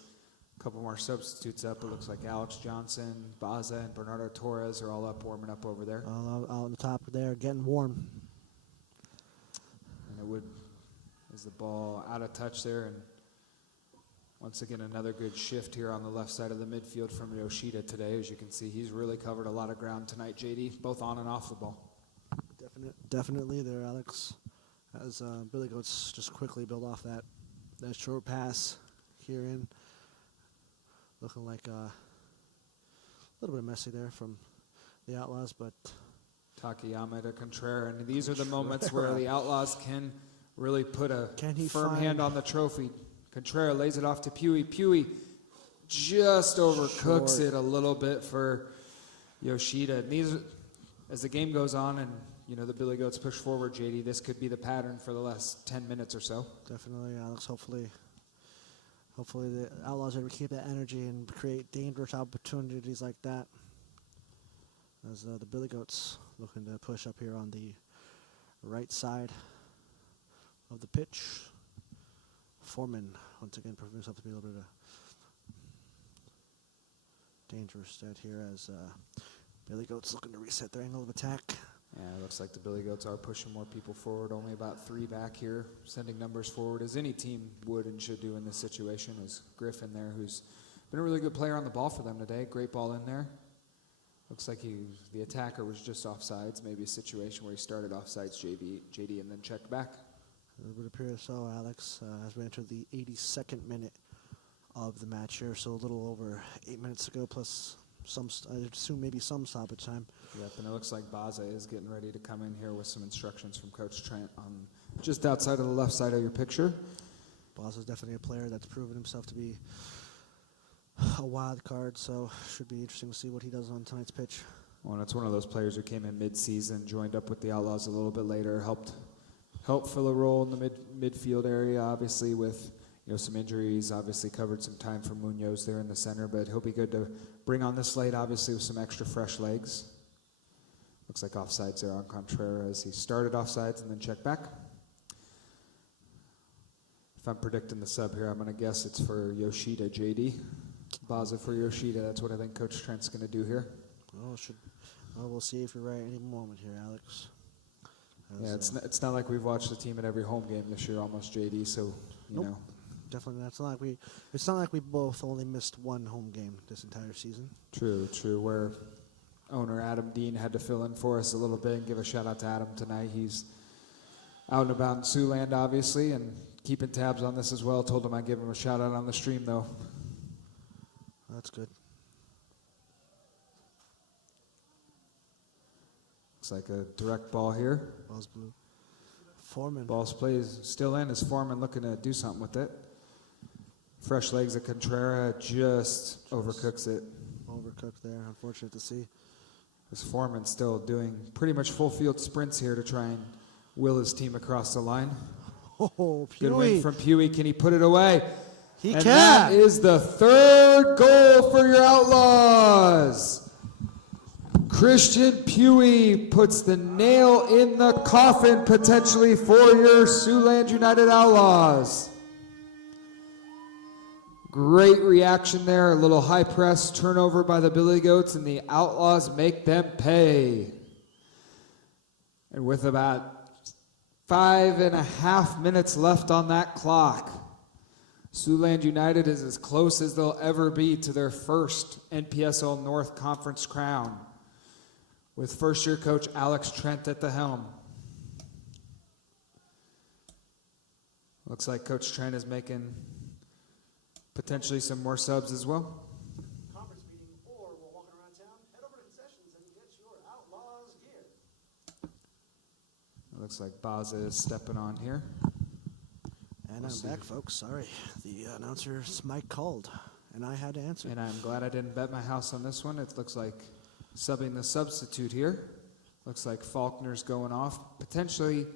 a couple more substitutes up, it looks like Alex Johnson, Baza, and Bernardo Torres are all up, warming up over there. Out on the top there, getting warm. And it would, is the ball out of touch there, and once again another good shift here on the left side of the midfield from Yoshida today. As you can see, he's really covered a lot of ground tonight, JD, both on and off the ball. Definitely there, Alex. As Billy Goats just quickly build off that short pass here in. Looking like a little bit messy there from the Outlaws, but Takayama to Contreras, and these are the moments where the Outlaws can really put a firm hand on the trophy. Contreras lays it off to Pewee. Pewee just overcooks it a little bit for Yoshida. And these, as the game goes on and, you know, the Billy Goats push forward, JD, this could be the pattern for the last 10 minutes or so. definitely, Alex. Hopefully the Outlaws are able to keep that energy and create dangerous opportunities like that. As the Billy Goats looking to push up here on the right side of the pitch. Foreman once again proving himself to be a little bit of a dangerous stat here as Billy Goats looking to reset their angle of attack. Yeah, it looks like the Billy Goats are pushing more people forward, only about 3 back here, sending numbers forward, as any team would and should do in this situation. As Griffin there, who's been a really good player on the ball for them today. Great ball in there. Looks like the attacker was just offsides, maybe a situation where he started offsides, JD, and then checked back. It would appear so, Alex, as we enter the 82nd minute of the match here, so a little over 8 minutes ago, plus some, I assume maybe some stoppage time. Yep, and it looks like Baza is getting ready to come in here with some instructions from Coach Trent on just outside of the left side of your picture. Boss is definitely a player that's proven himself to be a wild card, so should be interesting to see what he does on tonight's pitch. Well, and it's one of those players who came in mid-season, joined up with the Outlaws a little bit later, helped fill a role in the midfield area, obviously with some injuries, obviously covered some time for Munoz there in the center, but he'll be good to bring on the slate, obviously with some extra fresh legs. Looks like offsides there on Contreras. He started offsides and then checked back. If I'm predicting the sub here, I'm going to guess it's for Yoshida, JD. Baza for Yoshida. That's what I think Coach Trent's going to do here. Well, we'll see if you're right any moment here, Alex. Yeah, it's not like we've watched the team at every home game this year, almost, JD. So you know, definitely not. It's not like we both only missed one home game this entire season. True. Where owner Adam Dean had to fill in for us a little bit and give a shout out to Adam tonight. He's out and about in Siouxland, obviously, and keeping tabs on this as well. Told him I'd give him a shout out on the stream, though. That's good. Looks like a direct ball here. Ball's blue. Foreman. Ball's plays still in. Is Foreman looking to do something with it? Fresh legs of Contreras just overcooks it. Overcooked there. Unfortunate to see. This Foreman still doing pretty much full field sprints here to try and will his team across the line. Oh, Pewee. Good win from Pewee. Can he put it away? He and can. That is the third goal for your Outlaws. Christian Pewee puts the nail in the coffin potentially for your Siouxland United Outlaws. Great reaction there. A little high press turnover by the Billy Goats, and the Outlaws make them pay. And with about 5.5 minutes left on that clock, Siouxland United is as close as they'll ever be to their first NPSL North Conference crown, with first-year coach Alex Trent at the helm. Looks like Coach Trent is making potentially some more subs as well. Conference meeting, or we're walking around town. Head over to concessions and get your Outlaws gear. It looks like Baza is stepping on here. And I'm back, folks. Sorry. The announcer's mic called, and I had to answer. And I'm glad I didn't bet my house on this one. It looks like subbing the substitute here. Looks like Faulkner's going off, potentially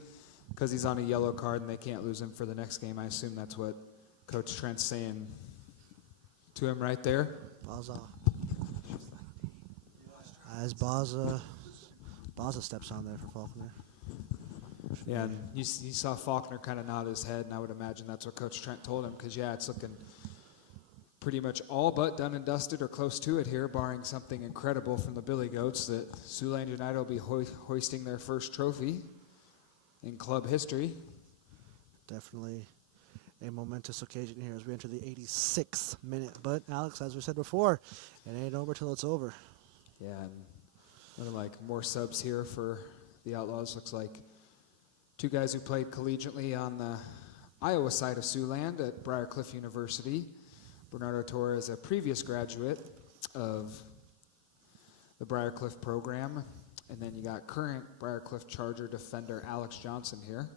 because he's on a yellow card and they can't lose him for the next game. I assume that's what Coach Trent's saying to him right there. Baza. As Baza steps on there for Faulkner. Yeah, and you saw Faulkner kind of nod his head, and I would imagine that's what Coach Trent told him, because, yeah, it's looking pretty much all but done and dusted or close to it here, barring something incredible from the Billy Goats, that Siouxland United will be hoisting their first trophy in club history. Definitely a momentous occasion here as we enter the 86th minute. But, Alex, as we said before, it ain't over till it's over. Yeah, and looking like more subs here for the Outlaws. Looks like two guys who played collegiately on the Iowa side of Siouxland at Briarcliff University. Bernardo Torres, a previous graduate of the Briarcliff program. And then you got current Briarcliff Charger defender Alex Johnson here.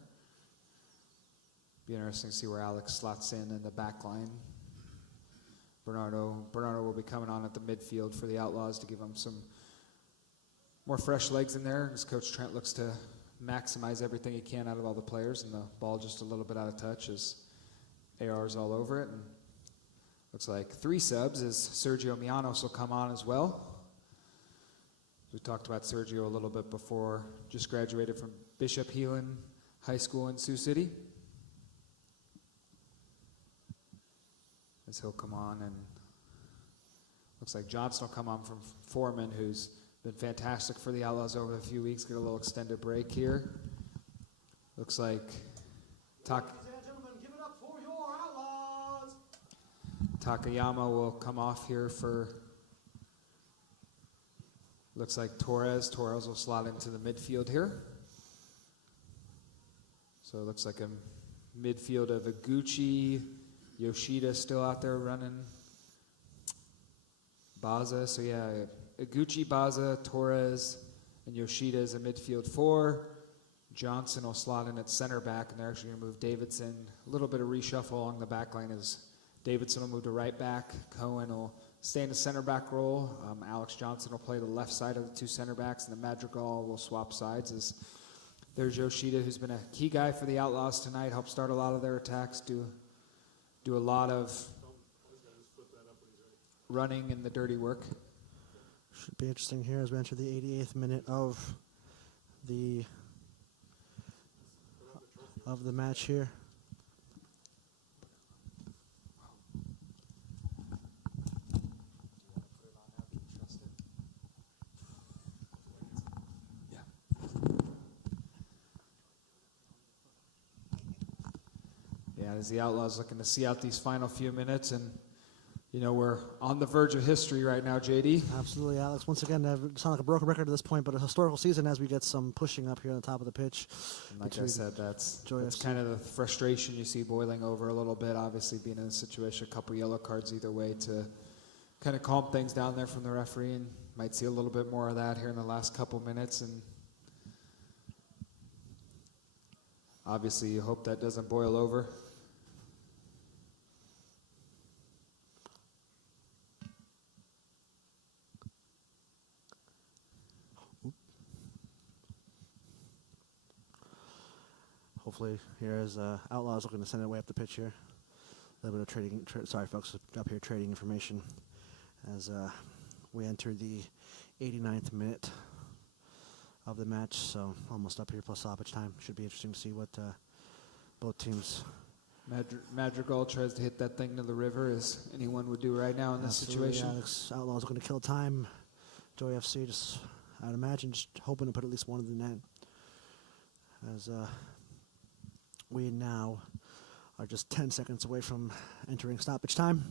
Be interesting to see where Alex slots in the back line. Bernardo will be coming on at the midfield for the Outlaws to give him some more fresh legs in there, as Coach Trent looks to maximize everything he can out of all the players, and the ball just a little bit out of touch as AR's all over it. And looks like three subs as Sergio Mianos will come on as well. We talked about Sergio a little bit before, just graduated from Bishop Heelan High School in Sioux City. As he'll come on, and looks like Johnson will come on from Foreman, who's been fantastic for the Outlaws over the few weeks. Get a little extended break here. Looks like Ladies and gentlemen, give it up for your Outlaws. Takayama will come off here for, looks like Torres. Torres will slot into the midfield here. So it looks like a midfield of Iguchi, Yoshida still out there running. Baza, so yeah, Iguchi, Baza, Torres, and Yoshida is a midfield four. Johnson will slot in at center back, and they're actually going to move Davidson. A little bit of reshuffle along the back line as Davidson will move to right back. Cohen will stay in the center back role. Alex Johnson will play the left side of the two center backs, and the Madrigal will swap sides as there's Yoshida, who's been a key guy for the Outlaws tonight, helped start a lot of their attacks, do a lot of running and the dirty work. Should be interesting here as we enter the 88th minute of the match here. Yeah, as the Outlaws looking to see out these final few minutes, and you know, we're on the verge of history right now, JD. Absolutely, Alex. Once again, it sounds like a broken record at this point, but a historical season as we get some pushing up here on the top of the pitch. And like I said, that's kind of the frustration you see boiling over a little bit. Obviously, being in this situation, a couple yellow cards either way to kind of calm things down there from the referee, and might see a little bit more of that here in the last couple minutes. And obviously, you hope that doesn't boil over. Hopefully, here is Outlaws looking to send it way up the pitch here. A little bit of trading. Sorry, folks, up here trading information as we enter the 89th minute of the match. So almost up here plus stoppage time. Should be interesting to see what both teams. Madrigal tries to hit that thing to the river, as anyone would do right now in this situation. Alex, Outlaws looking to kill time. Joy FC just, I'd imagine, just hoping to put at least one in the net. As we now are just 10 seconds away from entering stoppage time.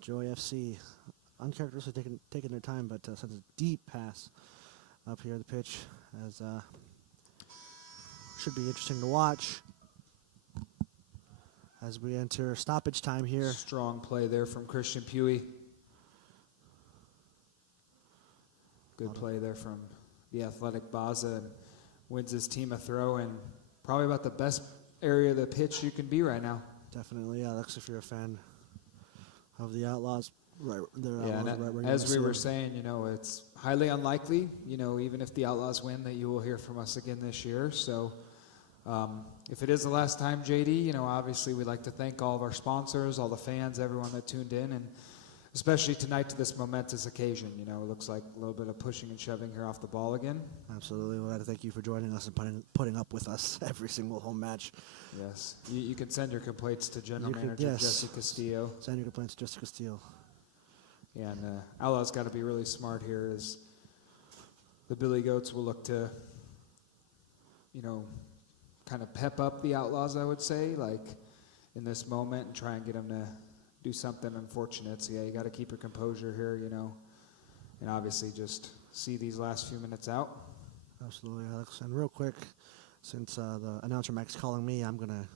Joy FC, uncharacteristically taking their time, but sends a deep pass up here the pitch, as should be interesting to watch as we enter stoppage time here. Strong play there from Christian Puey. Good play there from the athletic Baza, and wins his team a throw, and probably about the best area of the pitch you can be right now. Definitely, Alex, if you're a fan of the Outlaws. Right, as we were saying, you know, it's highly unlikely, you know, even if the Outlaws win, that you will hear from us again this year. So if it is the last time, JD, you know, obviously we'd like to thank all of our sponsors, all the fans, everyone that tuned in, and especially tonight to this momentous occasion. You know, it looks like a little bit of pushing and shoving here off the ball again. Absolutely. We'd like to thank you for joining us and putting up with us every single home match. Yes. You can send your complaints to General Manager Jesse Castillo. Send your complaints to Jesse Castillo. Yeah, and Outlaws got to be really smart here, as the Billy Goats will look to, you know, kind of pep up the Outlaws, I would say, like in this moment, and try and get them to do something unfortunate. So yeah, you got to keep your composure here, you know, and obviously just see these last few minutes out. Absolutely, Alex. And real quick, since the announcer Mike's calling me, I'm gonna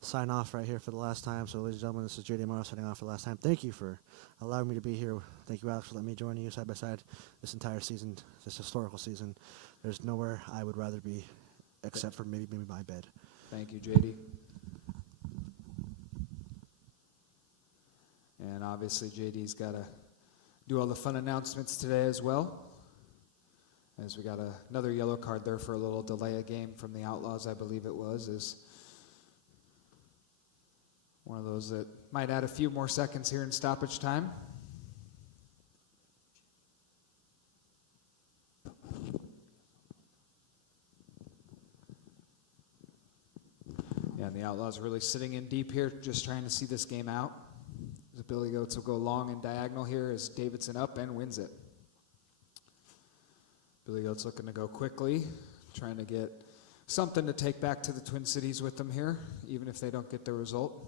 sign off right here for the last time. So ladies and gentlemen, this is JD Morrow signing off for the last time. Thank you for allowing me to be here. Thank you, Alex, for letting me join you side by side this entire season, this historical season. There's nowhere I would rather be except for maybe my bed. Thank you, JD. And obviously, JD's got to do all the fun announcements today as well, as we got another yellow card there for a little delay of game from the Outlaws, I believe it was, is one of those that might add a few more seconds here in stoppage time. Yeah, and the Outlaws are really sitting in deep here, just trying to see this game out. The Billy Goats will go long and diagonal here as Davidson up and wins it. Billy Goats looking to go quickly, trying to get something to take back to the Twin Cities with them here, even if they don't get the result.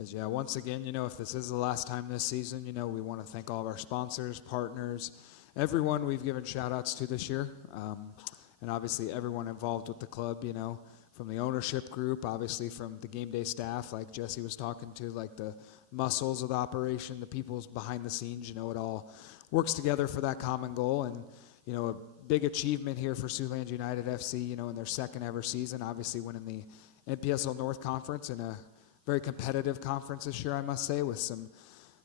As yeah, once again, you know, if this is the last time this season, you know, we want to thank all of our sponsors, partners, everyone we've given shout outs to this year, and obviously everyone involved with the club, you know, from the ownership group, obviously from the game day staff, like Jesse was talking to, like the muscles of the operation, the people's behind the scenes. It all works together for that common goal. And, a big achievement here for Siouxland United FC, in their second ever season, obviously winning the NPSL North Conference in a very competitive conference this year, I must say, with some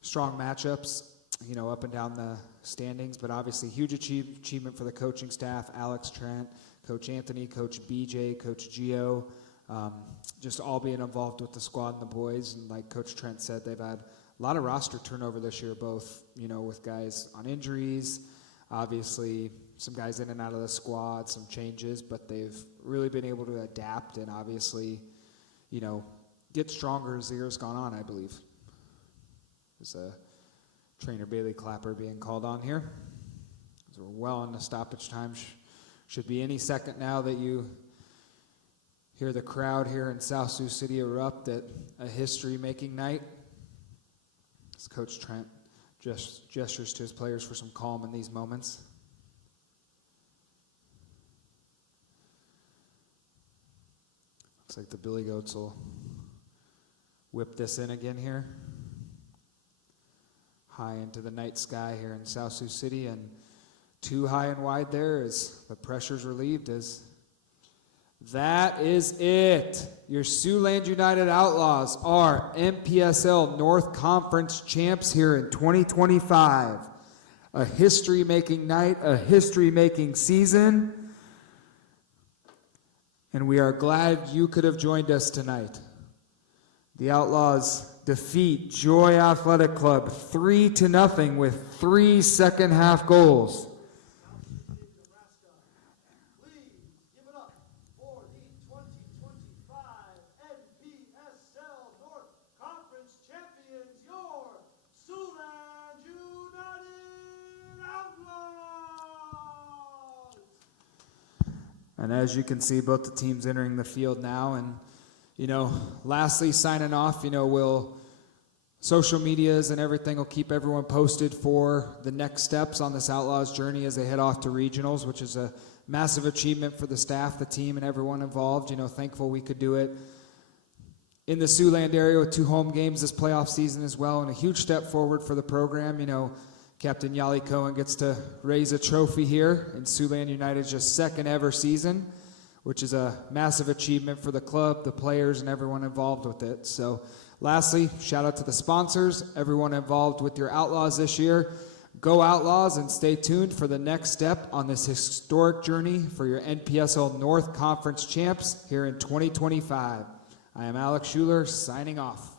strong matchups, up and down the standings. But obviously huge achievement for the coaching staff, Alex, Trent, Coach Anthony, Coach BJ, Coach Gio, just all being involved with the squad and the boys. And like Coach Trent said, they've had a lot of roster turnover this year, both, with guys on injuries, obviously some guys in and out of the squad, some changes, but they've really been able to adapt and obviously, get stronger as the year's gone on, I believe. There's a trainer Bailey Clapper being called on here. So we're well into stoppage time. Should be any second now that you hear the crowd here in South Sioux City erupt at a history-making night. As Coach Trent gestures to his players for some calm in these moments. Looks like the Billy Goats will whip this in again here. High into the night sky here in South Sioux City, and too high and wide there as the pressure's relieved. As that is it. Your Siouxland United Outlaws are NPSL North Conference champs here in 2025. A history-making night, a history-making season. And we are glad you could have joined us tonight. The Outlaws defeat Joy Athletic Club 3-0 with 3 second-half goals. Please give it up for the 2025 NPSL North Conference champions, your Siouxland United Outlaws! And as you can see, both the teams entering the field now. And, lastly, signing off, social medias and everything will keep everyone posted for the next steps on this Outlaws journey as they head off to regionals, which is a massive achievement for the staff, the team, and everyone involved. Thankful we could do it in the Siouxland area with 2 home games this playoff season as well, and a huge step forward for the program. Captain Yali Cohen gets to raise a trophy here in Siouxland United's just second ever season, which is a massive achievement for the club, the players, and everyone involved with it. So lastly, shout out to the sponsors, everyone involved with your Outlaws this year. Go Outlaws, and stay tuned for the next step on this historic journey for your NPSL North Conference champs here in 2025. I am Alex Schuler, signing off.